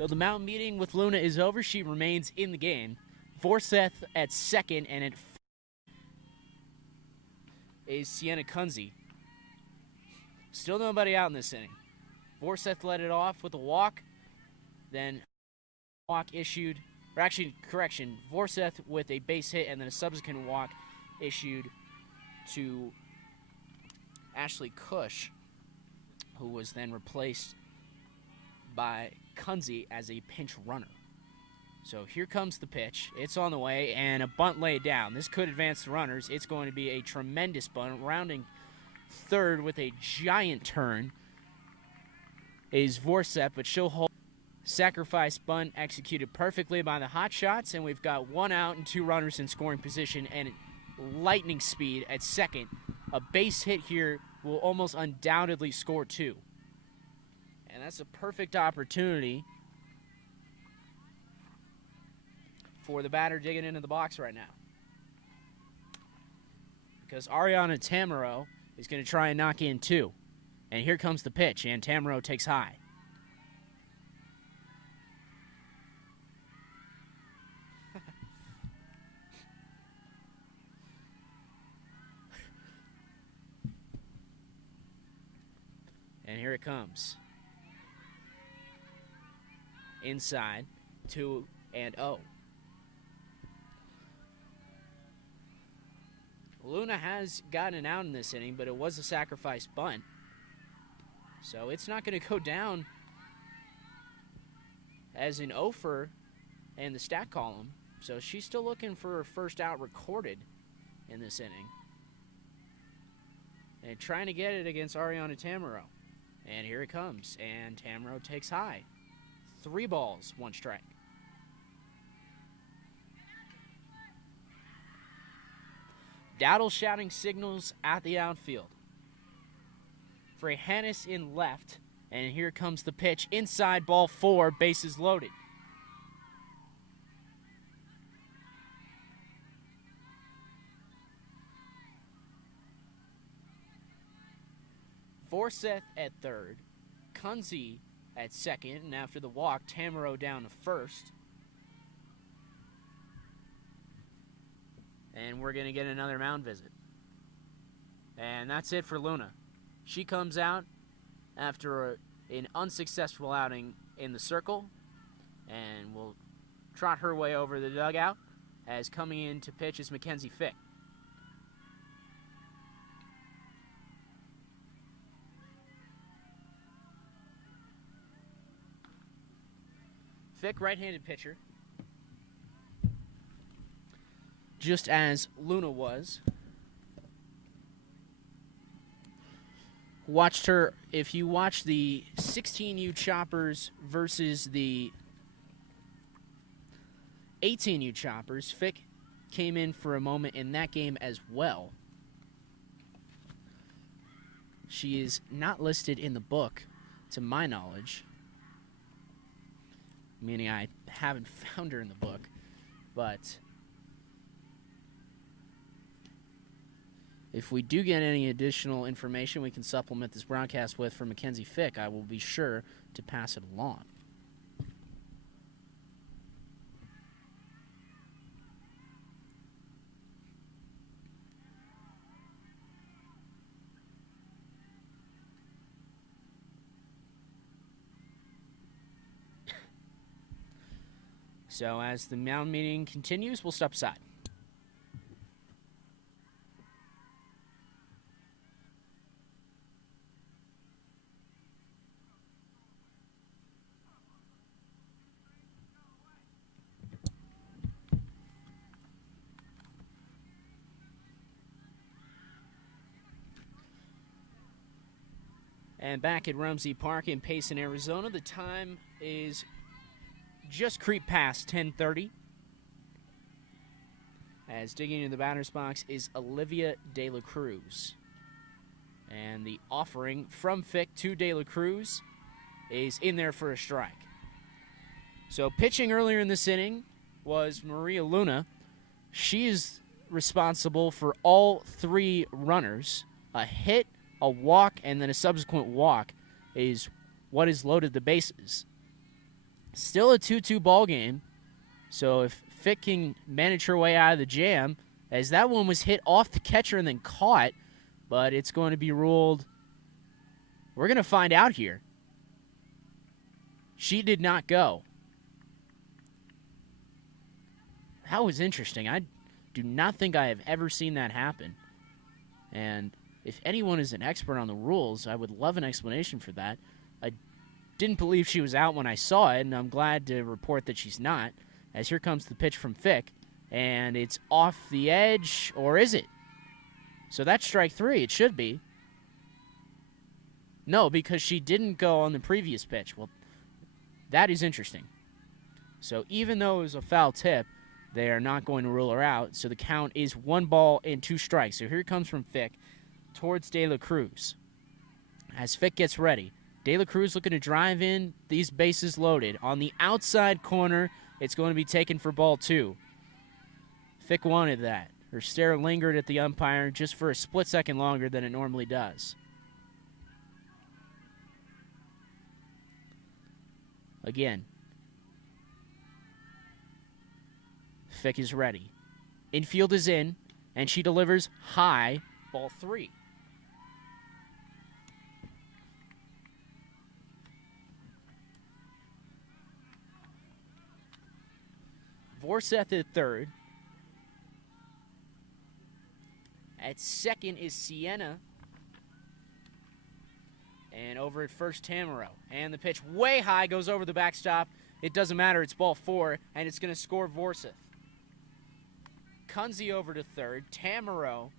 So the mound meeting with Luna is over. She remains in the game. Vorseth at second, and at is Sienna Kunze. Still nobody out in this inning. Vorseth led it off with a walk, then walk issued, or actually, correction, Vorseth with a base hit, and then a subsequent walk issued to Ashley Cush, who was then replaced by Kunze as a pinch runner. So here comes the pitch. It's on the way, and a bunt laid down. This could advance the runners. It's going to be a tremendous bunt. Rounding third with a giant turn is Vorseth, but she'll hold. Sacrifice bunt executed perfectly by the Hot Shots, and we've got 1 out and 2 runners in scoring position and lightning speed at second. A base hit here will almost undoubtedly score 2. And that's a perfect opportunity for the batter digging into the box right now. Because Ariana Tamaro is going to try and knock in 2. And here comes the pitch, and Tamaro takes high. And here it comes. Inside, 2-0. Luna has gotten out in this inning, but it was a sacrifice bunt. So it's not going to go down as an offer in the stat column. So she's still looking for her first out recorded in this inning. And trying to get it against Ariana Tamaro. And here it comes. And Tamaro takes high. 3 balls, 1 strike. Dowdle shouting signals at the outfield. Frehanis in left. And here comes the pitch. Inside, ball 4, bases loaded. Vorseth at third. Kunze at second. And after the walk, Tamaro down to first. And we're going to get another mound visit. And that's it for Luna. She comes out after an unsuccessful outing in the circle and will trot her way over the dugout, as coming in to pitch is Mackenzie Fick. Fick, right-handed pitcher, just as Luna was. Watched her, if you watch the 16U choppers versus the 18U choppers, Fick came in for a moment in that game as well. She is not listed in the book, to my knowledge, meaning I haven't found her in the book, but if we do get any additional information we can supplement this broadcast with from Mackenzie Fick, I will be sure to pass it along. So as the mound meeting continues, we'll step aside. And back at Rumsey Park in Payson, Arizona, the time is just creep past 10:30. As digging into the batter's box is Olivia De La Cruz. And the offering from Fick to De La Cruz is in there for a strike. So pitching earlier in this inning was Maria Luna. She is responsible for all 3 runners. A hit, a walk, and then a subsequent walk is what has loaded the bases. Still a 2-2 ball game. So if Fick can manage her way out of the jam, as that one was hit off the catcher and then caught, but it's going to be ruled. We're going to find out here. She did not go. That was interesting. I do not think I have ever seen that happen. And if anyone is an expert on the rules, I would love an explanation for that. I didn't believe she was out when I saw it, and I'm glad to report that she's not. As here comes the pitch from Fick, and it's off the edge, or is it? So that's strike 3. It should be. No, because she didn't go on the previous pitch. Well, that is interesting. So even though it was a foul tip, they are not going to rule her out. So the count is 1 ball and 2 strikes. So here it comes from Fick towards De La Cruz. As Fick gets ready, De La Cruz looking to drive in, these bases loaded. On the outside corner, it's going to be taken for ball 2. Fick wanted that. Her stare lingered at the umpire just for a split second longer than it normally does. Again, Fick is ready. Infield is in, and she delivers high, ball 3. Vorseth at third. At second is Sienna. And over at first, Tamaro. And the pitch way high goes over the backstop. It doesn't matter. It's ball 4, and it's going to score Vorseth. Kunze over to third. Tamaro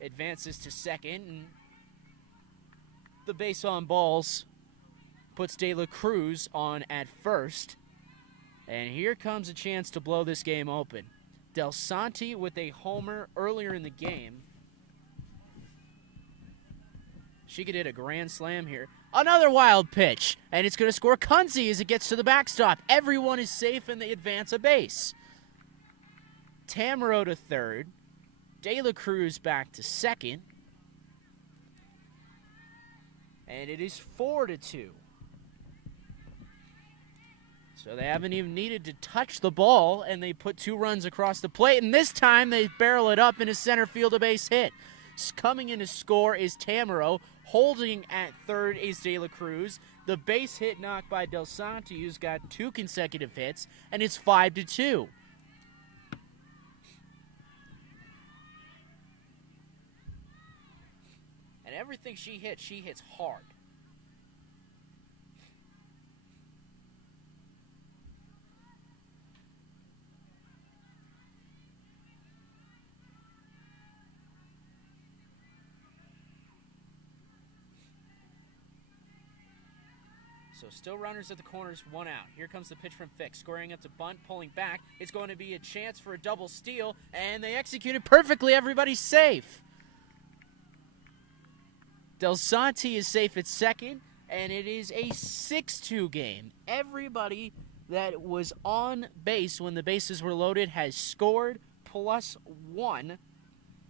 advances to second. And the base on balls puts De La Cruz on at first. And here comes a chance to blow this game open. Delsante with a homer earlier in the game. She could hit a grand slam here. Another wild pitch, and it's going to score Kunze as it gets to the backstop. Everyone is safe, and they advance a base. Tamaro to third. De La Cruz back to second. And it is 4-2. So they haven't even needed to touch the ball, and they put 2 runs across the plate, and this time they barrel it up into center field, a base hit. Coming in to score is Tamaro. Holding at third is De La Cruz. The base hit knocked by Delsante, who's got 2 consecutive hits, and it's 5-2. And everything she hits hard. So still runners at the corners, 1 out. Here comes the pitch from Fick, squaring up to bunt, pulling back. It's going to be a chance for a double steal, and they execute it perfectly. Everybody's safe. Delsante is safe at second, and it is a 6-2 game. Everybody that was on base when the bases were loaded has scored +1.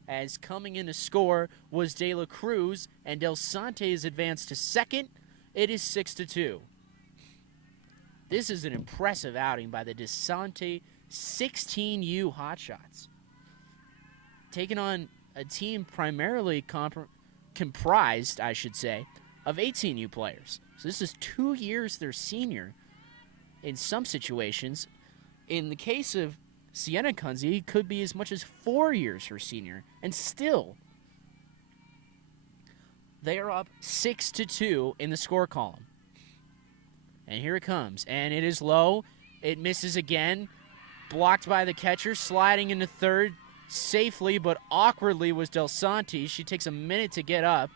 As coming in to score was De La Cruz, and Delsante is advanced to second. It is 6-2. This is an impressive outing by the Delsante 16U Hotshots. Taking on a team primarily comprised, I should say, of 18U players. So this is 2 years their senior in some situations. In the case of Sienna Kunze, it could be as much as 4 years her senior. And still, they are up 6-2 in the score column. And here it comes. And it is low. It misses again. Blocked by the catcher. Sliding into third safely but awkwardly was Delsante. She takes a minute to get up.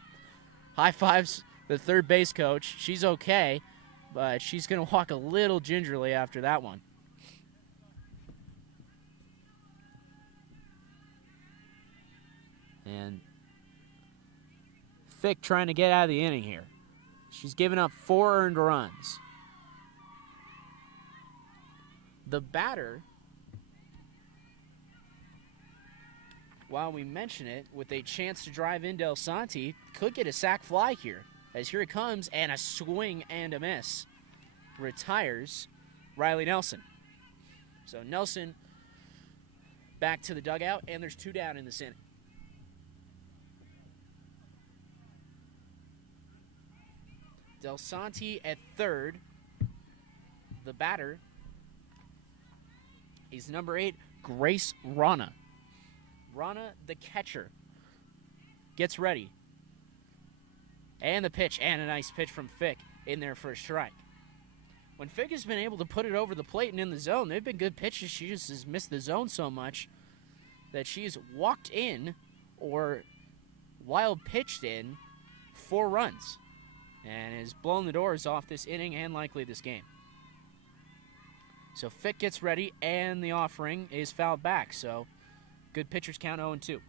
High fives the third base coach. She's okay, but she's going to walk a little gingerly after that one. And Fick trying to get out of the inning here. She's given up 4 earned runs. The batter, while we mention it, with a chance to drive in Delsante, could get a sac fly here. As here it comes, and a swing and a miss. Retires Riley Nelson. So Nelson back to the dugout, and there's 2 down in this inning. Delsante at third. The batter is number 8, Grace Rana. Rana, the catcher, gets ready. And the pitch, and a nice pitch from Fick in there for a strike. When Fick has been able to put it over the plate and in the zone, they've been good pitches. She just has missed the zone so much that she's walked in or wild pitched in 4 runs and has blown the doors off this inning and likely this game. So Fick gets ready, and the offering is fouled back. So good pitchers count 0-2.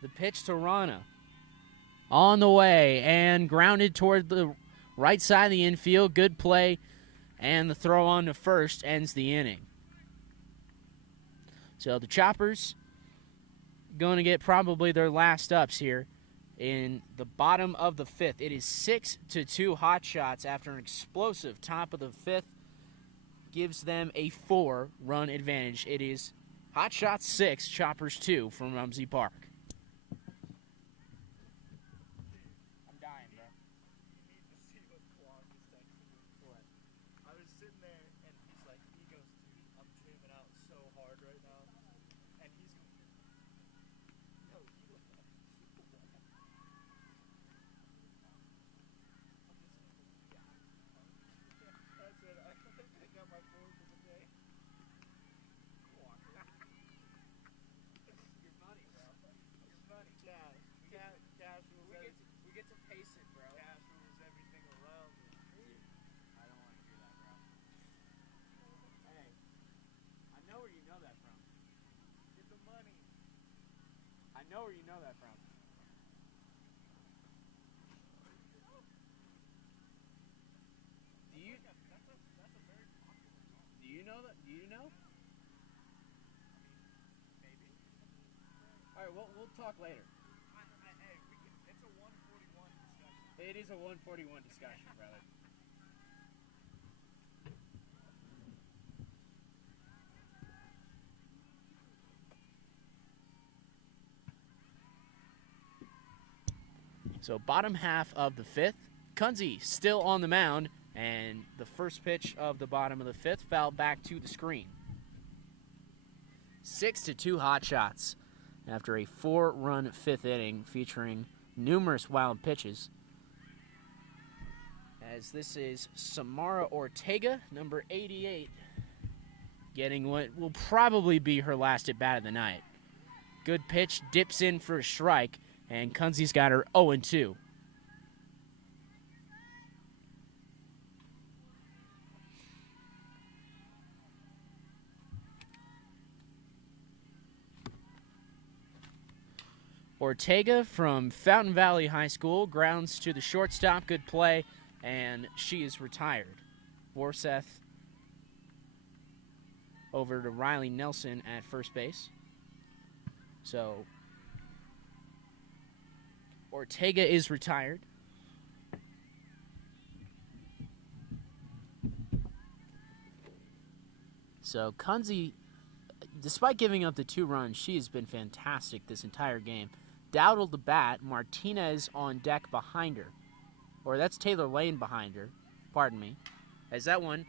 The pitch to Rana. On the way and grounded toward the right side of the infield. Good play. And the throw on to first ends the inning. So the Choppers going to get probably their last ups here in the bottom of the 5th. It is 6-2 Hot Shots after an explosive top of the 5th. Gives them a 4-run advantage. It is Hot Shots 6, Choppers 2 from Rumsey Park. I know where you know that from. Do you know that? Do you know? Maybe. All right, we'll talk later. It's a 141 discussion. It is a 141 discussion, brother. So bottom half of the 5th, Kunze still on the mound, and the first pitch of the bottom of the 5th fouled back to the screen. 6-2 Hot Shots after a 4-run 5th inning featuring numerous wild pitches. As this is Samara Ortega, number 88, getting what will probably be her last at bat of the night. Good pitch, dips in for a strike, and Kunze's got her 0-2. Ortega from Fountain Valley High School grounds to the shortstop. Good play, and she is retired. Forseth over to Riley Nelson at first base. So Ortega is retired. So Kunze, despite giving up the 2 runs, she has been fantastic this entire game. Dowdle the bat, Martinez on deck behind her. Or that's Taylor Lane behind her, pardon me. As that one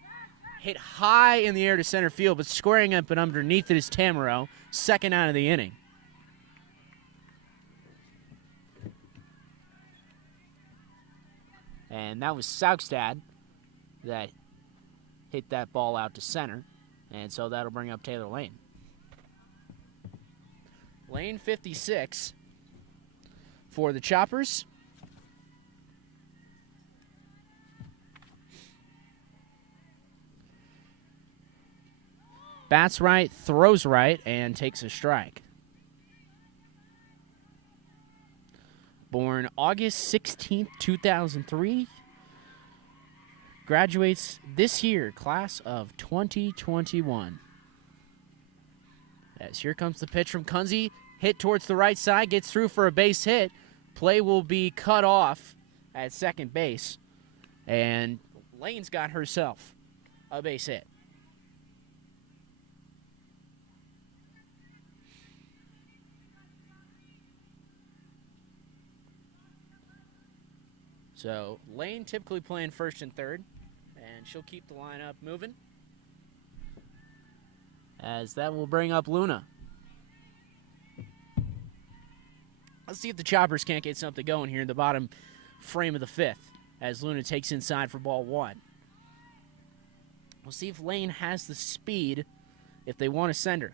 hit high in the air to center field, but squaring up and underneath it is Tamaro, second out of the inning. And that was Saugstad that hit that ball out to center. And so that'll bring up Taylor Lane. Lane 56 for the Choppers. Bats right, throws right, and takes a strike. Born August 16th, 2003. graduates this year, class of 2021. As here comes the pitch from Kunze. Hit towards the right side, gets through for a base hit. Play will be cut off at second base. And Lane's got herself a base hit. So Lane typically playing first and third, and she'll keep the lineup moving. As that will bring up Luna. Let's see if the Choppers can't get something going here in the bottom frame of the fifth as Luna takes inside for ball one. We'll see if Lane has the speed if they want to send her.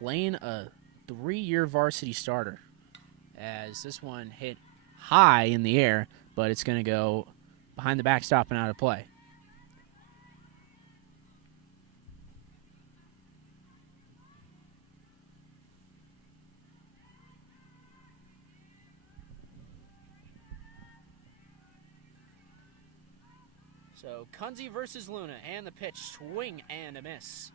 Lane, a 3-year varsity starter, as this one hit high in the air, but it's going to go behind the backstop and out of play. So Kunze versus Luna, and the pitch, swing and a miss.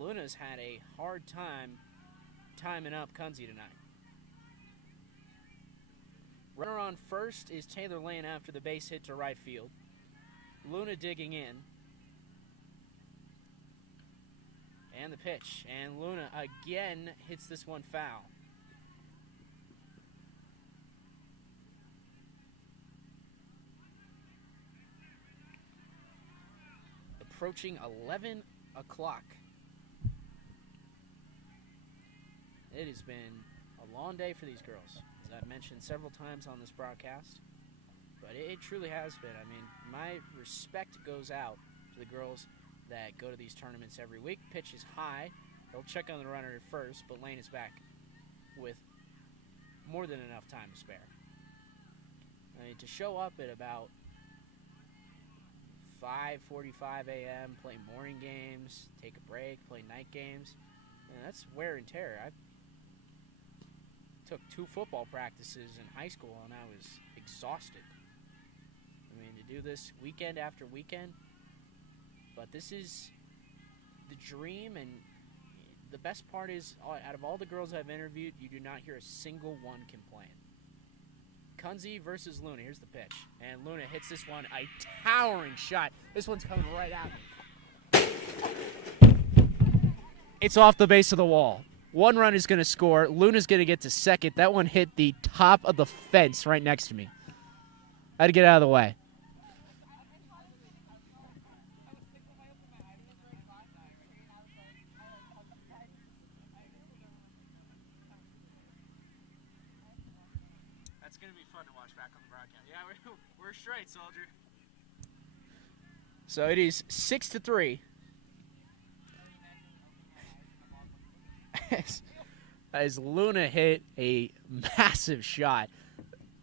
Luna's had a hard time timing up Kunze tonight. Runner on first is Taylor Lane after the base hit to right field. Luna digging in. And the pitch. And Luna again hits this one foul. Approaching 11 o'clock. It has been a long day for these girls, as I've mentioned several times on this broadcast. But it truly has been. I mean, my respect goes out to the girls that go to these tournaments every week. Pitch is high. They'll check on the runner at first, but Lane is back with more than enough time to spare. I mean, to show up at about 5:45 a.m., play morning games, take a break, play night games, and that's wear and tear. I took 2 football practices in high school, and I was exhausted. I mean, to do this weekend after weekend, but this is the dream, and the best part is, out of all the girls I've interviewed, you do not hear a single one complain. Kunze versus Luna. Here's the pitch. And Luna hits this one, a towering shot. This one's coming right at me. It's off the base of the wall. One run is going to score. Luna's going to get to second. That one hit the top of the fence right next to me. I had to get out of the way. That's going to be fun to watch back on the broadcast. Yeah, we're straight, soldier. So it is 6-3. As Luna hit a massive shot.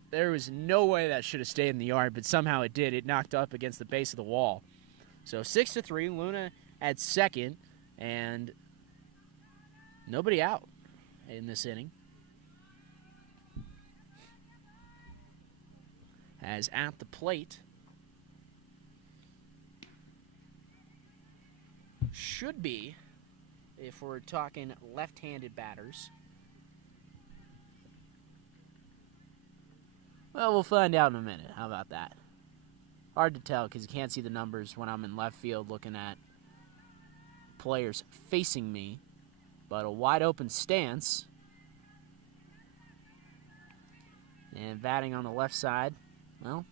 There was no way that should have stayed in the yard, but somehow it did. It knocked up against the base of the wall. So 6-3, Luna at second, and nobody out in this inning. As at the plate should be, if we're talking left-handed batters. Well, we'll find out in a minute. How about that? Hard to tell because you can't see the numbers when I'm in left field looking at players facing me. But a wide open stance. And batting on the left side. Well,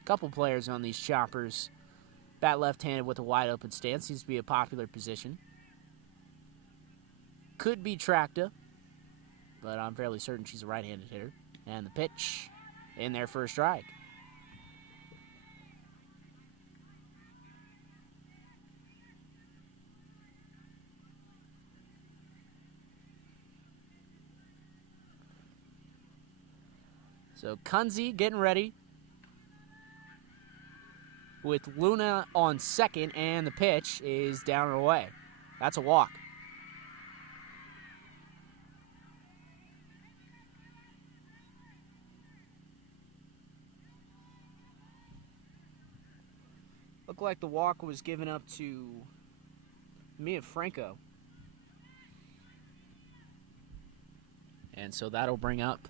a couple players on these choppers bat left-handed with a wide open stance. Seems to be a popular position. Could be Tracta, but I'm fairly certain she's a right-handed hitter. And the pitch in there for a strike. So Kunze getting ready with Luna on second, and the pitch is down and away. That's a walk. Looked like the walk was given up to Mia Franco. And so that'll bring up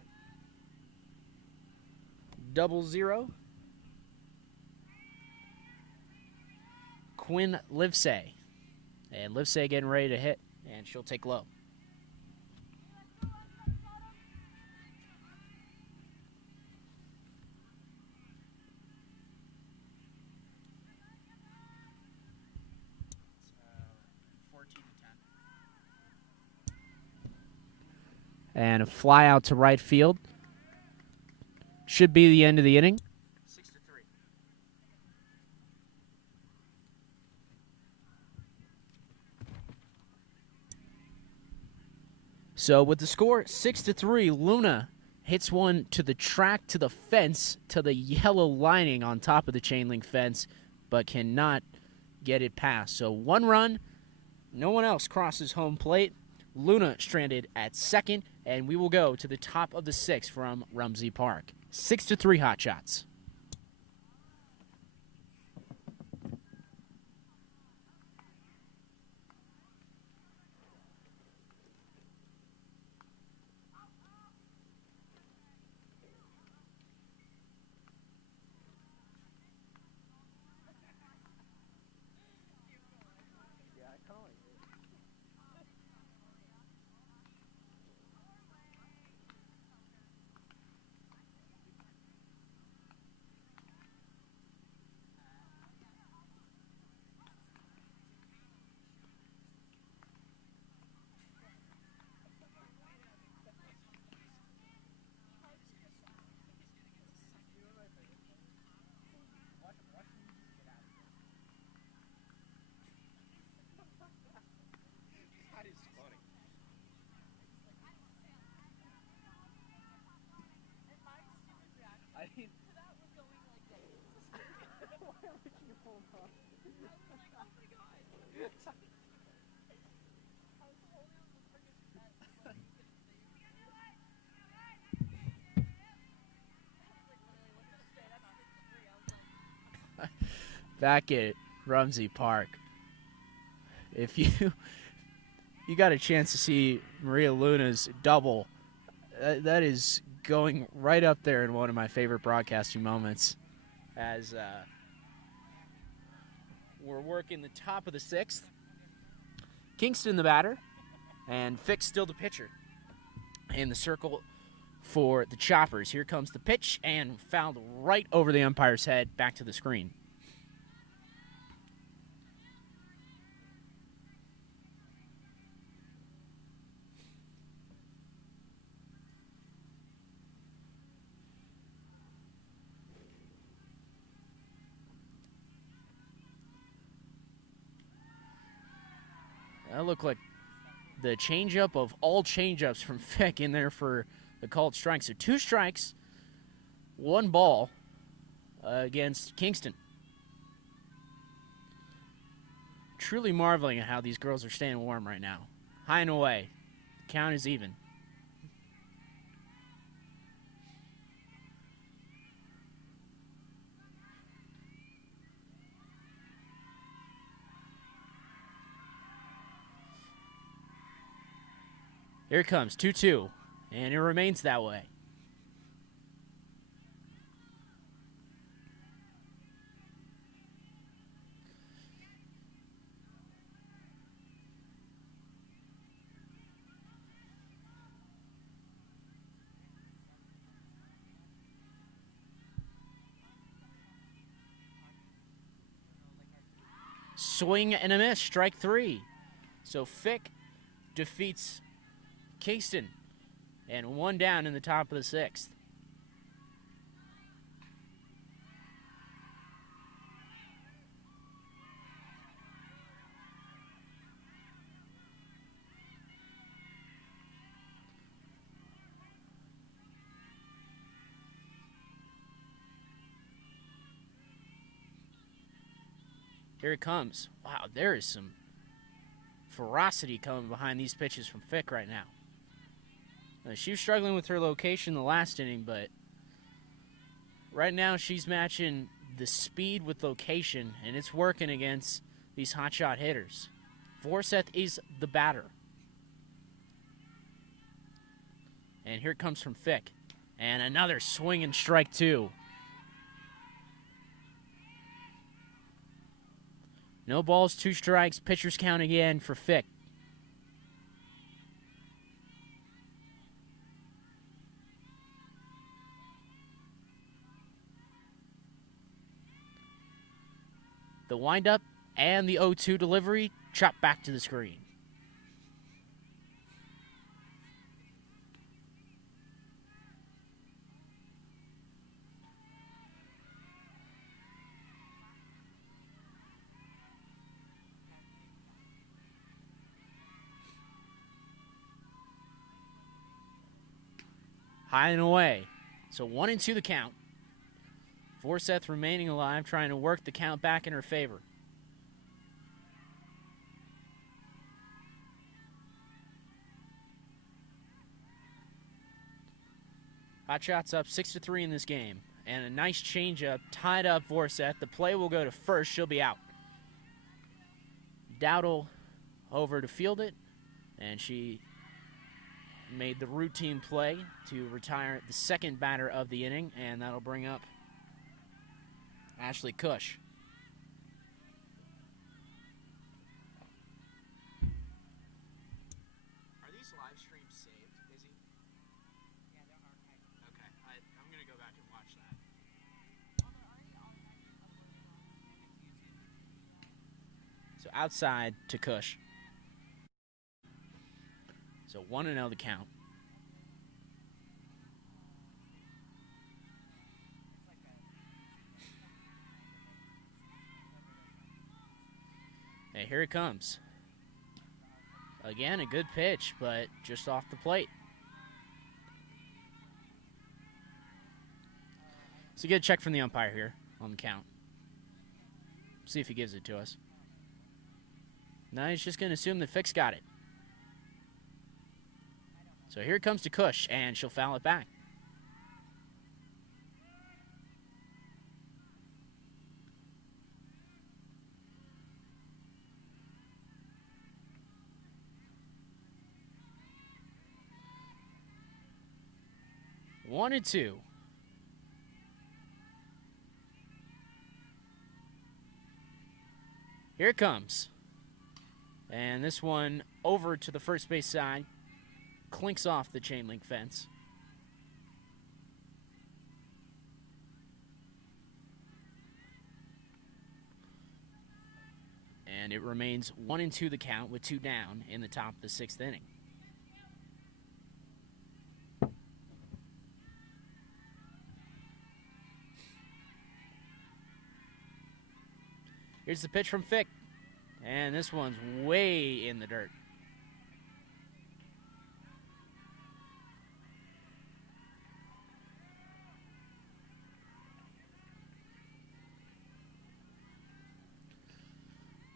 0-0. Quinn Livesay. And Livesay getting ready to hit, and she'll take low. And a fly out to right field. Should be the end of the inning. 6-3. So with the score 6-3, Luna hits one to the track, to the fence, to the yellow lining on top of the chain link fence, but cannot get it past. So 1 run, no one else crosses home plate. Luna stranded at second, and we will go to the top of the 6th from Rumsey Park. 6-3 Hot Shots. Yeah, I kind of like it. That is funny. I mean, why would you hold on? Back at Rumsey Park. If you got a chance to see Maria Luna's double, that is going right up there in one of my favorite broadcasting moments as we're working the top of the 6th. Kingston the batter, and Fick still the pitcher. In the circle for the Choppers. Here comes the pitch, and fouled right over the umpire's head, back to the screen. That looked like the changeup of all changeups from Fick in there for the called strike. So 2 strikes, 1 ball against Kingston. Truly marveling at how these girls are staying warm right now. High and away. Count is even. Here it comes, 2-2, and it remains that way. Swing and a miss, strike 3. So Fick defeats Kingston, and 1 down in the top of the 6th. Here it comes. Wow, there is some ferocity coming behind these pitches from Fick right now. She was struggling with her location the last inning, but right now she's matching the speed with location, and it's working against these hotshot hitters. Forseth is the batter. And here it comes from Fick. And another swing and strike two. No balls, 2 strikes. Pitcher's count again for Fick. The windup and the 0-2 delivery chopped back to the screen. High and away. So 1-2 the count. Forseth remaining alive, trying to work the count back in her favor. Hot Shots up 6-3 in this game. And a nice changeup tied up Forseth. The play will go to first. She'll be out. Dowdle over to field it. And she made the routine play to retire the second batter of the inning. And that'll bring up Ashley Cush. Are these live streams saved, Izzy? Yeah, they're archived. Okay, I'm going to go back and watch that. So outside to Cush. So 1-0 the count. And here it comes. Again, a good pitch, but just off the plate. So get a check from the umpire here on the count. See if he gives it to us. No, he's just going to assume that Fick's got it. So here it comes to Cush, and she'll foul it back. One and two. Here it comes. And this one over to the first base side. Clinks off the chain link fence. And it remains 1-2 the count with 2 down in the top of the 6th inning. Here's the pitch from Fick. And this one's way in the dirt.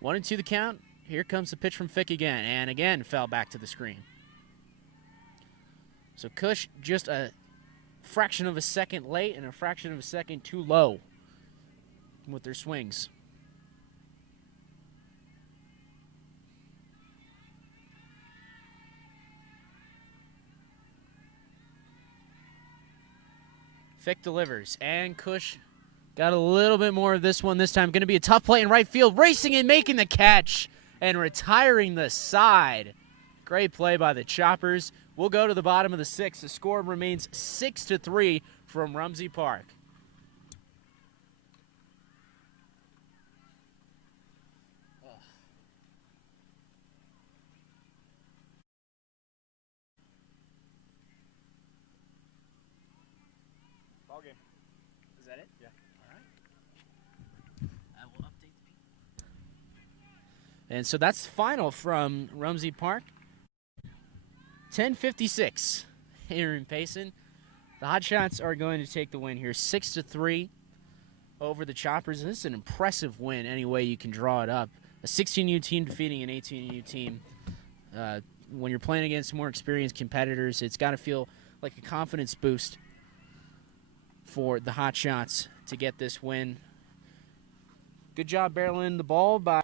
One and two the count. Here comes the pitch from Fick again. And again fell back to the screen. So Cush just a fraction of a second late and a fraction of a second too low with their swings. Fick delivers, and Cush got a little bit more of this one this time. Going to be a tough play in right field, racing and making the catch and retiring the side. Great play by the Choppers. We'll go to the bottom of the 6th. The score remains 6-3 from Rumsey Park. Ball game. Is that it? Yeah. All right. I will update the beat. And so that's the final from Rumsey Park. 10:56 here in Payson. The Hot Shots are going to take the win here, 6-3 over the Choppers. And this is an impressive win any way you can draw it up. A 16U team defeating an 18U team. When you're playing against more experienced competitors, it's got to feel like a confidence boost for the Hot Shots to get this win. Good job barreling the ball by